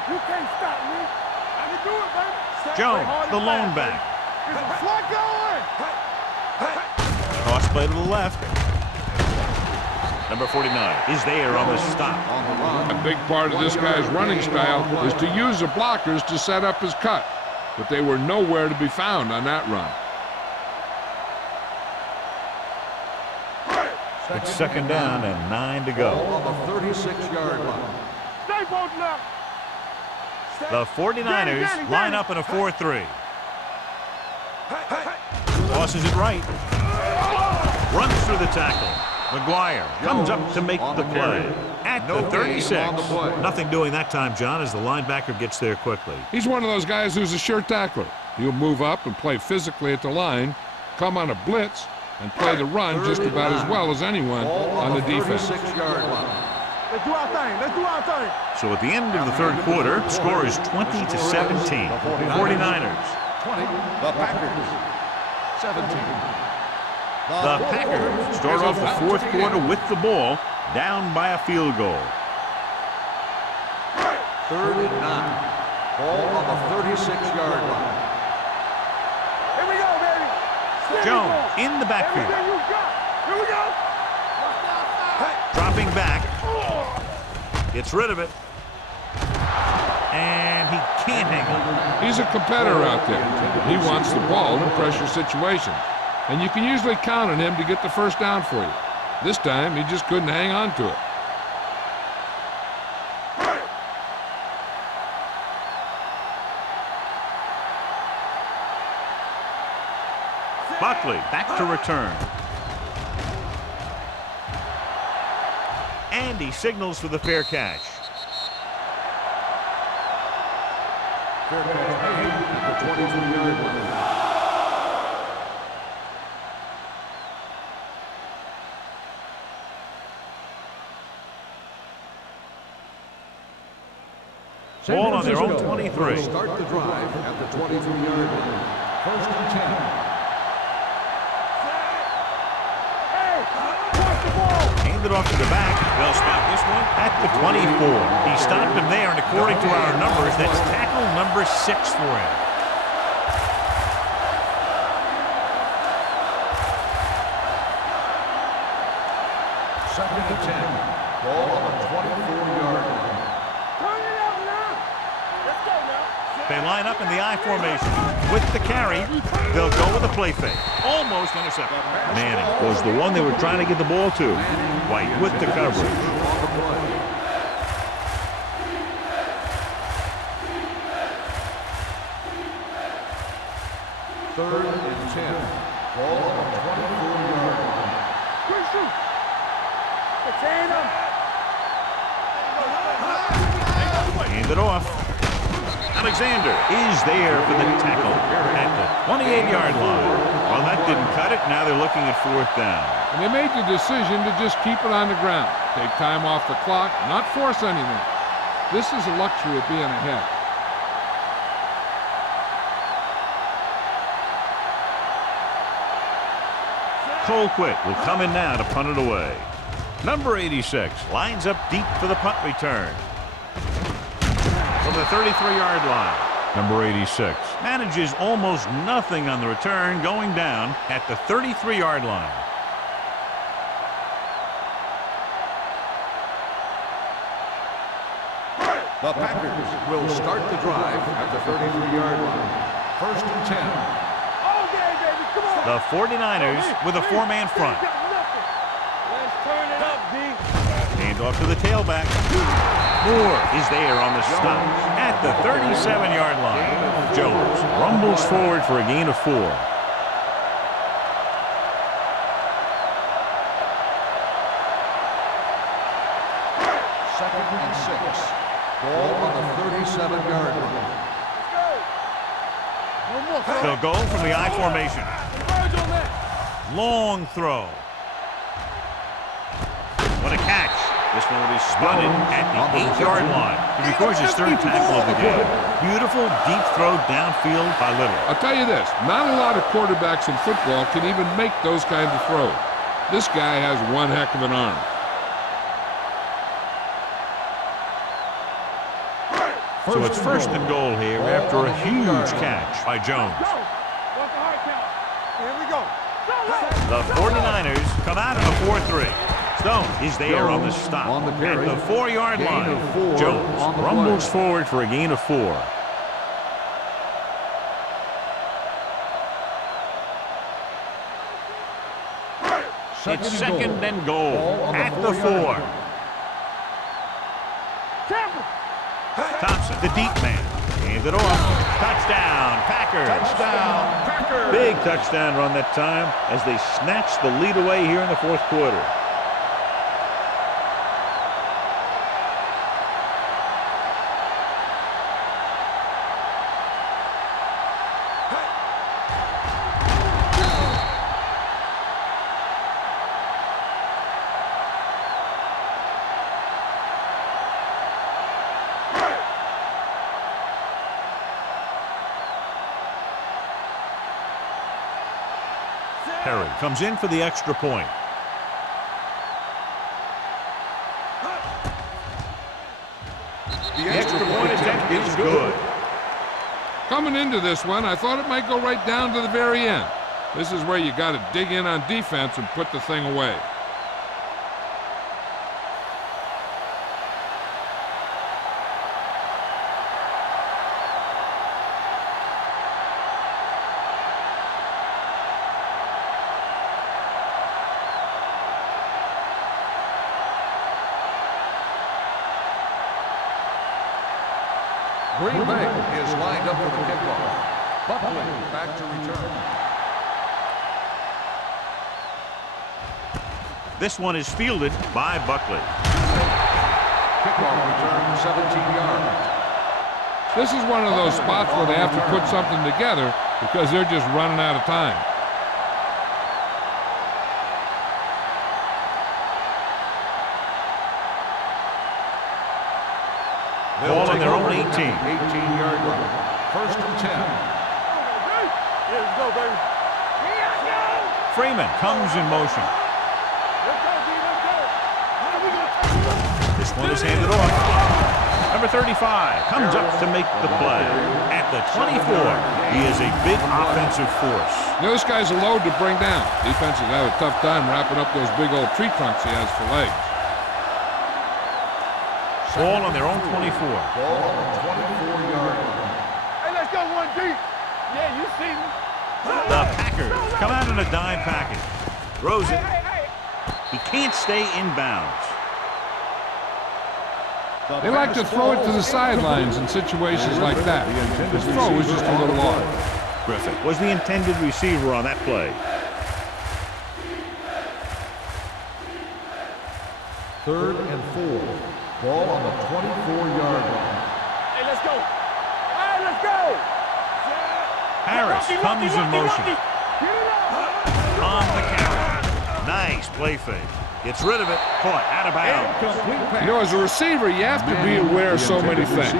You can't stop me. I can do it, baby. Jones, the lone back. Get the flood going. Toss play to the left. Number 49 is there on the stop. On the run. A big part of this guy's running style is to use the blockers to set up his cut, but they were nowhere to be found on that run. It's 2nd down and 9 to Ball go. on the 36-yard line. Stay bolting up. The 49ers line up in a 4-3. Tosses it right. Runs through the tackle. McGuire comes up to make the play at the 36. Nothing doing that time, John, as the linebacker gets there quickly. He's one of those guys who's a sure tackler. He'll move up and play physically at the line, come on a blitz, and play the run just about as well as anyone on the defense. 36-yard line. Let's do our thing. Let's do our thing. So at the end of the 3rd quarter, the score is 20-17. 49ers. 20. The Packers. 17. The Packers start off the 4th quarter with the ball, down by a field goal. 3rd and 9. Ball on the 36-yard line. Here we go, baby. Jones in the backfield. Everything you got. Here we go. Dropping back. Gets rid of it. And he can't hang on. He's a competitor out there. He wants the ball in pressure situations. And you can usually count on him to get the first down for you. This time, he just couldn't hang on to it. Buckley back to return. And he signals for the fair catch. Fair catch made at the 22-yard line. Ball on their own 23. Start the drive at the 22-yard line. First and 10. Handed off to the back. They'll spot this one at the 24. He stopped him there, and according to our numbers, that's tackle number 6 for him. Second and 10. Ball on the 24-yard line. Turn it up now. Let's go now. They line up in the I formation. With the carry, they'll go with a play fake. Almost intercepted. Manning was the one they were trying to get the ball to. White with the coverage. On the play. Third and 10. Ball on the 24-yard line. Quick shoot. Contain him. Hand it off. Alexander is there for the tackle at the 28-yard line. Well, that didn't cut it. Now they're looking at 4th down. And they made the decision to just keep it on the ground. Take time off the clock, not force anything. This is a luxury of being ahead. Colquitt will come in now to punt it away. Number 86 lines up deep for the punt return. From the 33-yard line. Number 86 manages almost nothing on the return, going down at the 33-yard line. The Packers will start the drive at the 33-yard line. First and 10. All day, baby. Come on. The 49ers with a 4-man front. Let's turn it up, D. Hand off to the tailback. Moore is there on the stop at the 37-yard line. Jones rumbles forward for a gain of 4. Second and 6. Ball on the 37-yard line. They'll go from the I formation. Long throw. What a catch. This one will be spotted at the 8-yard line. He records his 3rd tackle of the game. Beautiful deep throw downfield by Little. I'll tell you this, not a lot of quarterbacks in football can even make those kinds of throws. This guy has one heck of an arm. So it's first and goal here after a huge catch by Jones. What's the hard count? Here we go. The 49ers come out in a 4-3. Stone is there on the stop on the carry. at the 4-yard Gain line. of 4 Jones on the rumbles play. forward for a gain of 4. It's second and goal at the 4. Thompson, the deep man. Hand it off. Touchdown, Packers. Touchdown, Packers. Big touchdown run that time as they snatched the lead away here in the 4th quarter. Perry comes in for the extra point. The extra point attempt is good. Coming into this one, I thought it might go right down to the very end. This is where you got to dig in on defense and put the thing away. Green Bay is lined up for the kickoff. Buckley back to return. This one is fielded by Buckley. Kickoff return 17 yards. This is one of those spots where they have to put something together because they're just running out of time. Ball on their own 18. 18-yard line. First and 10. Let's go, baby. Freeman comes in motion. Let's go, D. Let's go. This one is handed off. Number 35 comes up to make the play. At the 24, he is a big offensive force. You know, this guy's a load to bring down. Defenses have a tough time wrapping up those big old tree trunks he has for legs. Ball on their own 24. Ball on the 24-yard line. Hey, let's go, 1 deep. Yeah, you see me. The Packers come out in a dime package. Throws it. He can't stay in bounds. They like to throw it to the sidelines in situations like that. His throw was just a little off. Griffith was the intended receiver on that play. Third and 4. Ball on the 24-yard line. Hey, let's go. Hey, let's go. Harris comes in motion. Get it up. On the carry. Nice play fake. Gets rid of it. Caught out of bounds. You know, as a receiver, you have to be aware of so many things.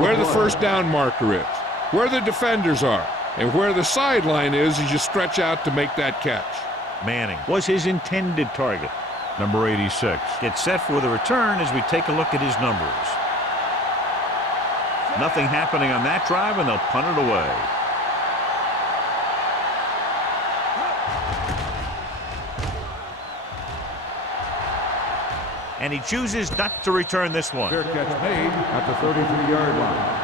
Where the first down marker is, where the defenders are, and where the sideline is as you stretch out to make that catch. Manning was his intended target. Number 86 gets set for the return as we take a look at his numbers. Nothing happening on that drive, and they'll punt it away. And he chooses not to return this one. Fair catch made at the 33-yard line.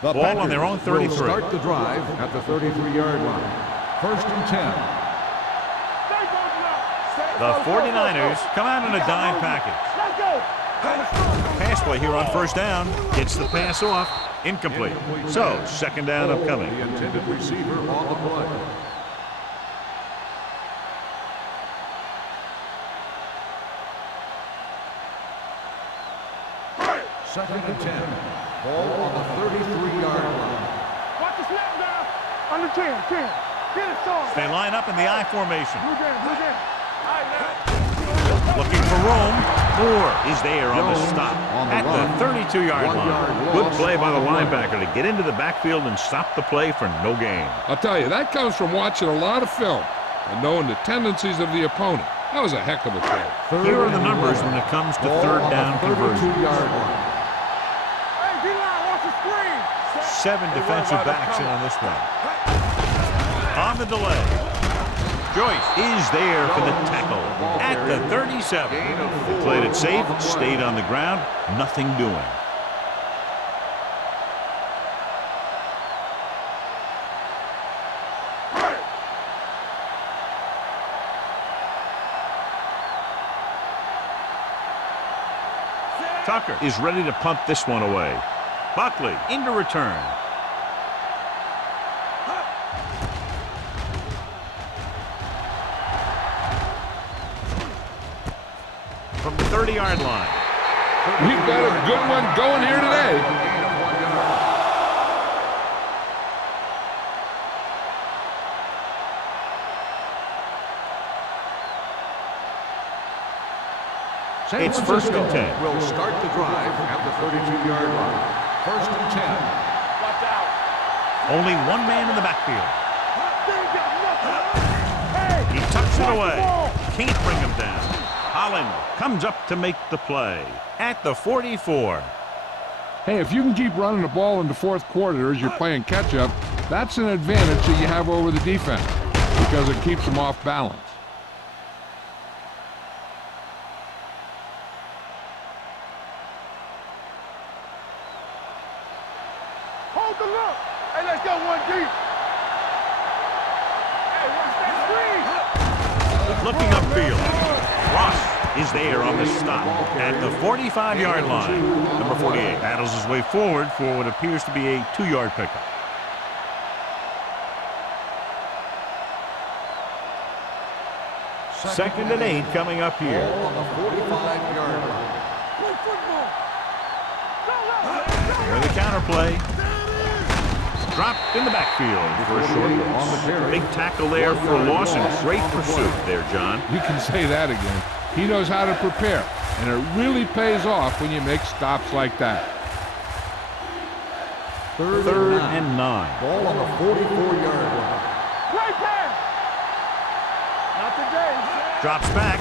The Ball on their own Packers 33. will start the drive at the 33-yard line. First and 10. The 49ers come out in a dime package. Let's go. Pass play here on first down. Gets the pass off. Incomplete. So, second down upcoming. The intended receiver on the play. Second and 10. Ball on the 33-yard line. Watch the snap down. Under 10. Get it, Saul. They line up in the I formation. Blue game. All right, now. Looking for room. Moore is there on the stop at the 32-yard line. Good play by the linebacker to get into the backfield and stop the play for no gain. I'll tell you, that comes from watching a lot of film and knowing the tendencies of the opponent. That was a heck of a play. Here are the numbers when it comes to third down conversion. 32-yard line. Hey, D-line, watch the screen. 7 defensive backs in on this one. On the delay. Joyce is there for the tackle at the 37. They played it safe, stayed on the ground, nothing doing. Tucker is ready to punt this one away. Buckley into return. From the 30-yard line. We've got a good one going here today. It's first and 10. Will start the drive at the 32-yard line. First and 10. Watch out. Only one man in the backfield. Hey, He tucks it away. Can't bring him down. Holland comes up to make the play at the 44. Hey, if you can keep running the ball in the fourth quarter as you're playing catch-up, that's an advantage that you have over the defense because it keeps them off balance. hold the look. Hey, let's go 1 deep. Hey, watch that. Looking upfield. Ross is there on the stop at the 45-yard line. Number 48 battles his way forward for what appears to be a 2-yard pickup. Second and 8 coming up here. On the 45-yard line. Play football. Here the counter play. Dropped in the backfield for a short loss. Big tackle there for loss and great pursuit there, John. You can say that again. He knows how to prepare, and it really pays off when you make stops like that. Third and 9. Ball on the 44-yard line. Play pass. Not today. Drops back.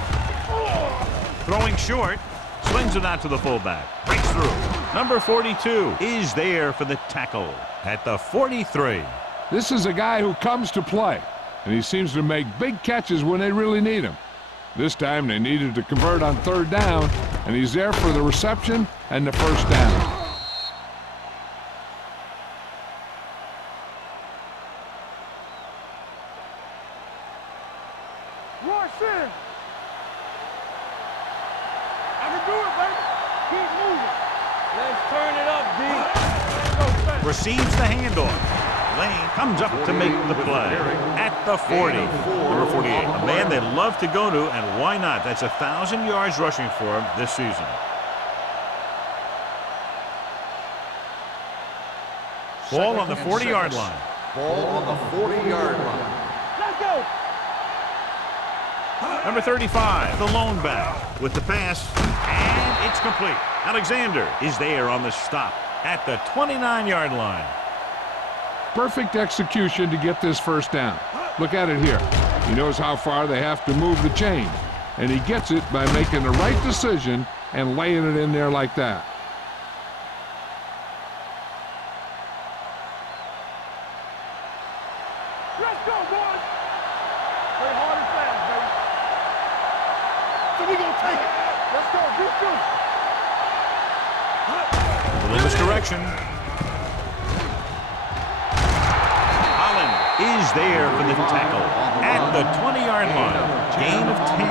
Throwing short. Slings it out to the fullback. Breaks through. Number 42 is there for the tackle at the 43. This is a guy who comes to play, and he seems to make big catches when they really need him. This time they needed to convert on third down, and he's there for the reception and the first down. Rush in. I can do it, baby. Keep moving. Let's turn it up, D. Let's go, fast. Receives the handoff. Lane comes up to make the play at the 40. Number 48, a man they love to go to, and why not? That's 1,000 yards rushing for him this season. Ball on the 40-yard line. Ball on the 40-yard line. Let's go. Number 35, the lone back with the pass, and it's complete. Alexander is there on the stop at the 29-yard line. Perfect execution to get this first down. Look at it here. He knows how far they have to move the chain, and he gets it by making the right decision and laying it in there like that. Let's go, boys. Play hard and fast, baby. So we gonna take it. Let's go. Be A little misdirection. Holland is there for the tackle at the 20-yard line. Gain of 10.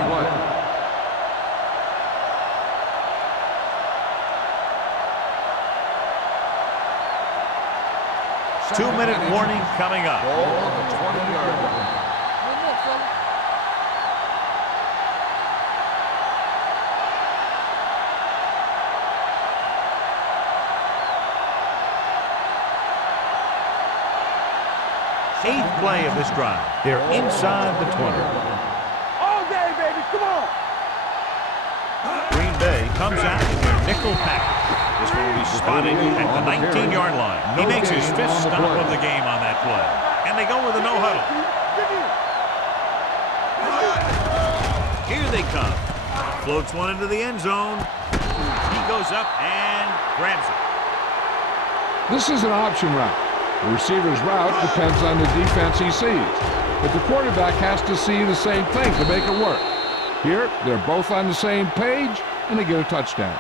2-minute warning coming up. Ball on the 20-yard line. One more, fella. Eighth play of this drive. They're inside the 20. All day, baby. Come on. Green Bay comes out in their nickel package. This one will be spotted at the 19-yard line. He makes his 5th stop of the game on that play. And they go with a no-huddle. Here they come. Floats one into the end zone. He goes up and grabs it. This is an option route. The receiver's route depends on the defense he sees, but the quarterback has to see the same thing to make it work. Here, they're both on the same page, and they get a touchdown.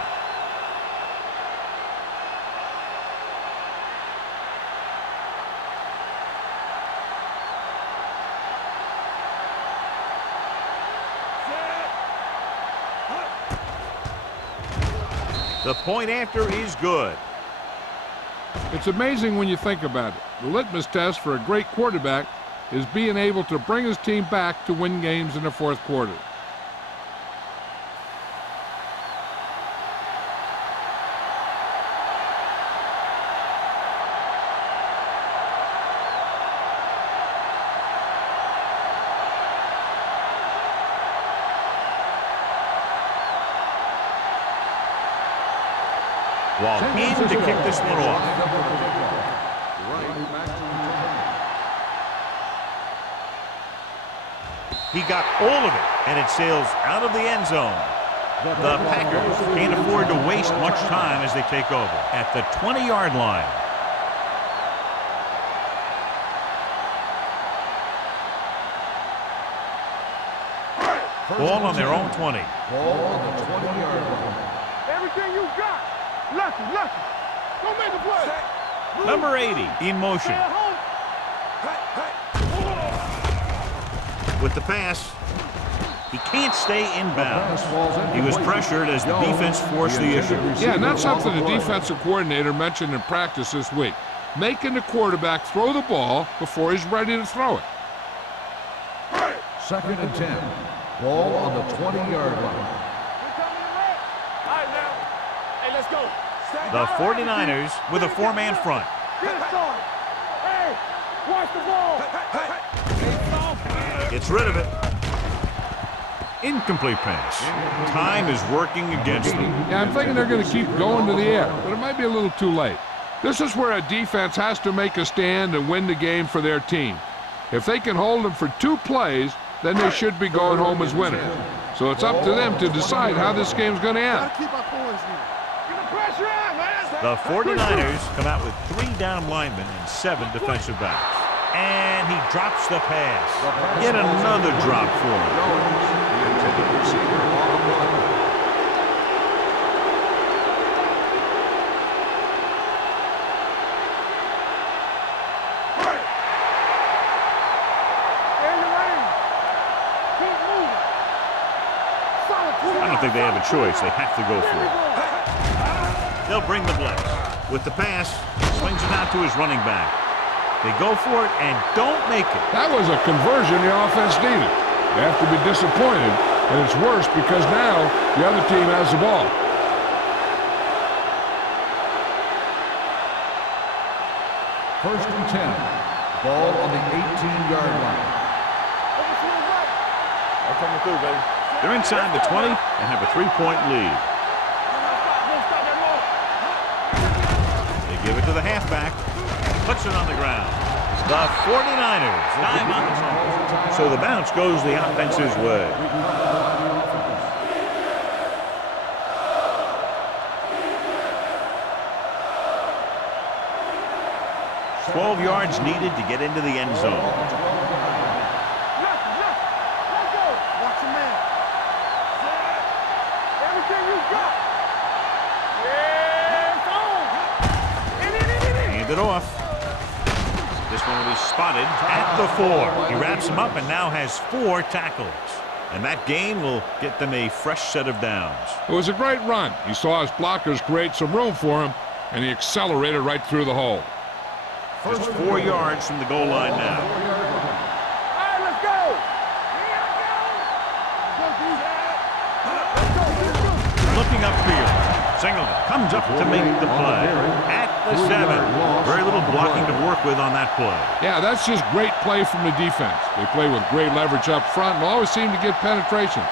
The point after is good. It's amazing when you think about it. The litmus test for a great quarterback is being able to bring his team back to win games in the fourth quarter. Wall in to kick this one off. He got all of it, and it sails out of the end zone. The Packers can't afford to waste much time as they take over at the 20-yard line. Ball on their own 20. Ball on the 20-yard line. Everything you got. Lucky. Go make a play. Number 80 in motion. Stay at home. With the pass. He can't stay inbounds. He was pressured as the defense forced the issue. Yeah, and that's something the defensive coordinator mentioned in practice this week. Making the quarterback throw the ball before he's ready to throw it. 2nd and 10. Ball on the 20-yard line. All right, now. Hey, let's go. The 49ers with a 4-man front. Get it started. Hey, watch the ball. They soft, man. Gets rid of it. Incomplete pass. Time is working against them. Yeah, I'm thinking they're going to keep going to the air, but it might be a little too late. This is where a defense has to make a stand and win the game for their team. If they can hold them for 2 plays, then they should be going home as winners. So it's up to them to decide how this game's going to end. Keep our points here. Get the pressure out, man. The 49ers come out with 3 down linemen and 7 defensive backs. And he drops the pass. Yet another drop for him. The intended receiver on the run. Stay in your lane. Keep moving. Solid. I don't think they have a choice. They have to go for it. They'll bring the blitz. With the pass, swings it out to his running back. They go for it and don't make it. That was a conversion the offense needed. They have to be disappointed, and it's worse because now the other team has the ball. First and 10. Ball on the 18-yard line. I'm coming through, baby. They're inside the 20 and have a 3-point lead. They give it to the halfback. Puts it on the ground. The 49ers dive on the ball. So the bounce goes the offense's way. $12 yards needed to get into the end zone. Let's go. Watch your man. Everything you got. Yeah, it's on. Hand it off. This one will be spotted at the 4. He wraps him up and now has 4 tackles. And that gain will get them a fresh set of downs. It was a great run. He saw his blockers create some room for him, and he accelerated right through the hole. Just 4 yards from the goal line now. All right, let's go. Looking upfield. Singleton comes up to make the play. At the 7. Very little blocking to work with on that play. Yeah, that's just great play from the defense. They play with great leverage up front and always seem to get penetration.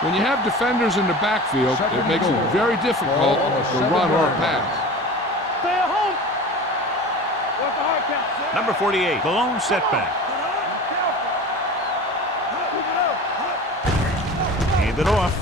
When you have defenders in the backfield, it makes it very difficult to run or pass. Stay at home. What's the hard count? Number 48, the lone setback. Hand it off.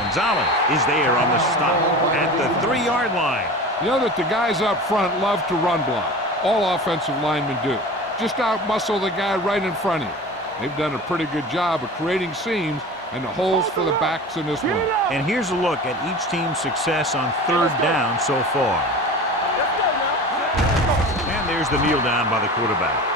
Gonzalez is there on the stop at the 3-yard line. You know that the guys up front love to run block. All offensive linemen do. Just out-muscle the guy right in front of you. They've done a pretty good job of creating seams and the holes for the backs in this one. And here's a look at each team's success on 3rd down so far. And there's the kneel down by the quarterback.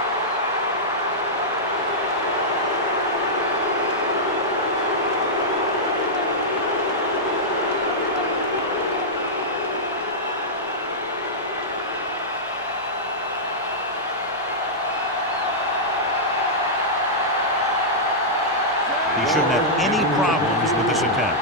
He shouldn't have any problems with this attempt.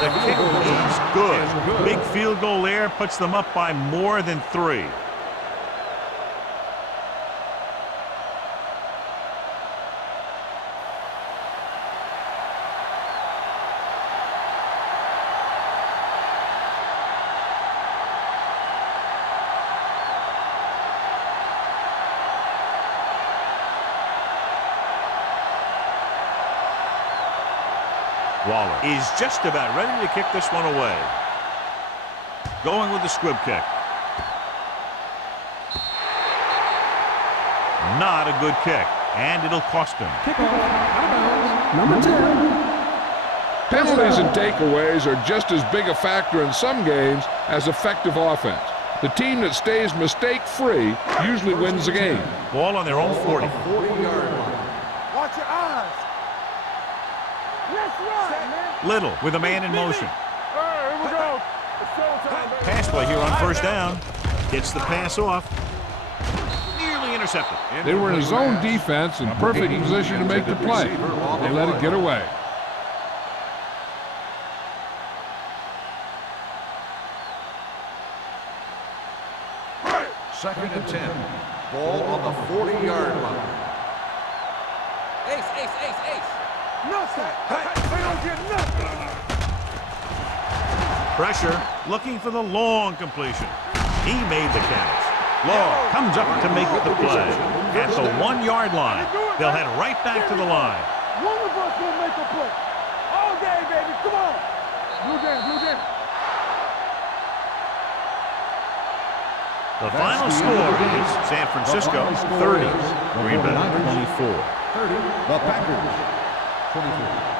The kick is good. Big field goal there puts them up by more than 3. Waller is just about ready to kick this one away. Going with the squib kick. Not a good kick, and it'll cost him. Kickoff, out of bounds, number 10. Penalties and takeaways are just as big a factor in some games as effective offense. The team that stays mistake-free usually wins the game. Ball on their own 40. 40-yard line. Watch your eyes. Let's run, man. Little with a man in motion. All right, here we go. It's showtime, baby. Pass play here on first down. Gets the pass off. Nearly intercepted. They were in a zone defense in perfect position to make the play. They let it get away. Second and 10. Ball on the 40-yard line. Ace, ace, ace, ace. Nothing. They don't get nothing. Pressure, looking for the long completion. He made the catch. Law comes up to make the play. At the 1-yard line, they'll head right back to the line. One of us will make a play. All day, baby. Come on. Blue jam, blue jam. The final score is San Francisco 30, Green Bay 24. 30, the Packers 24.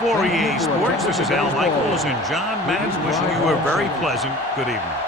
For EA Sports, this is Al Michaels and John Madden wishing you a very pleasant good evening.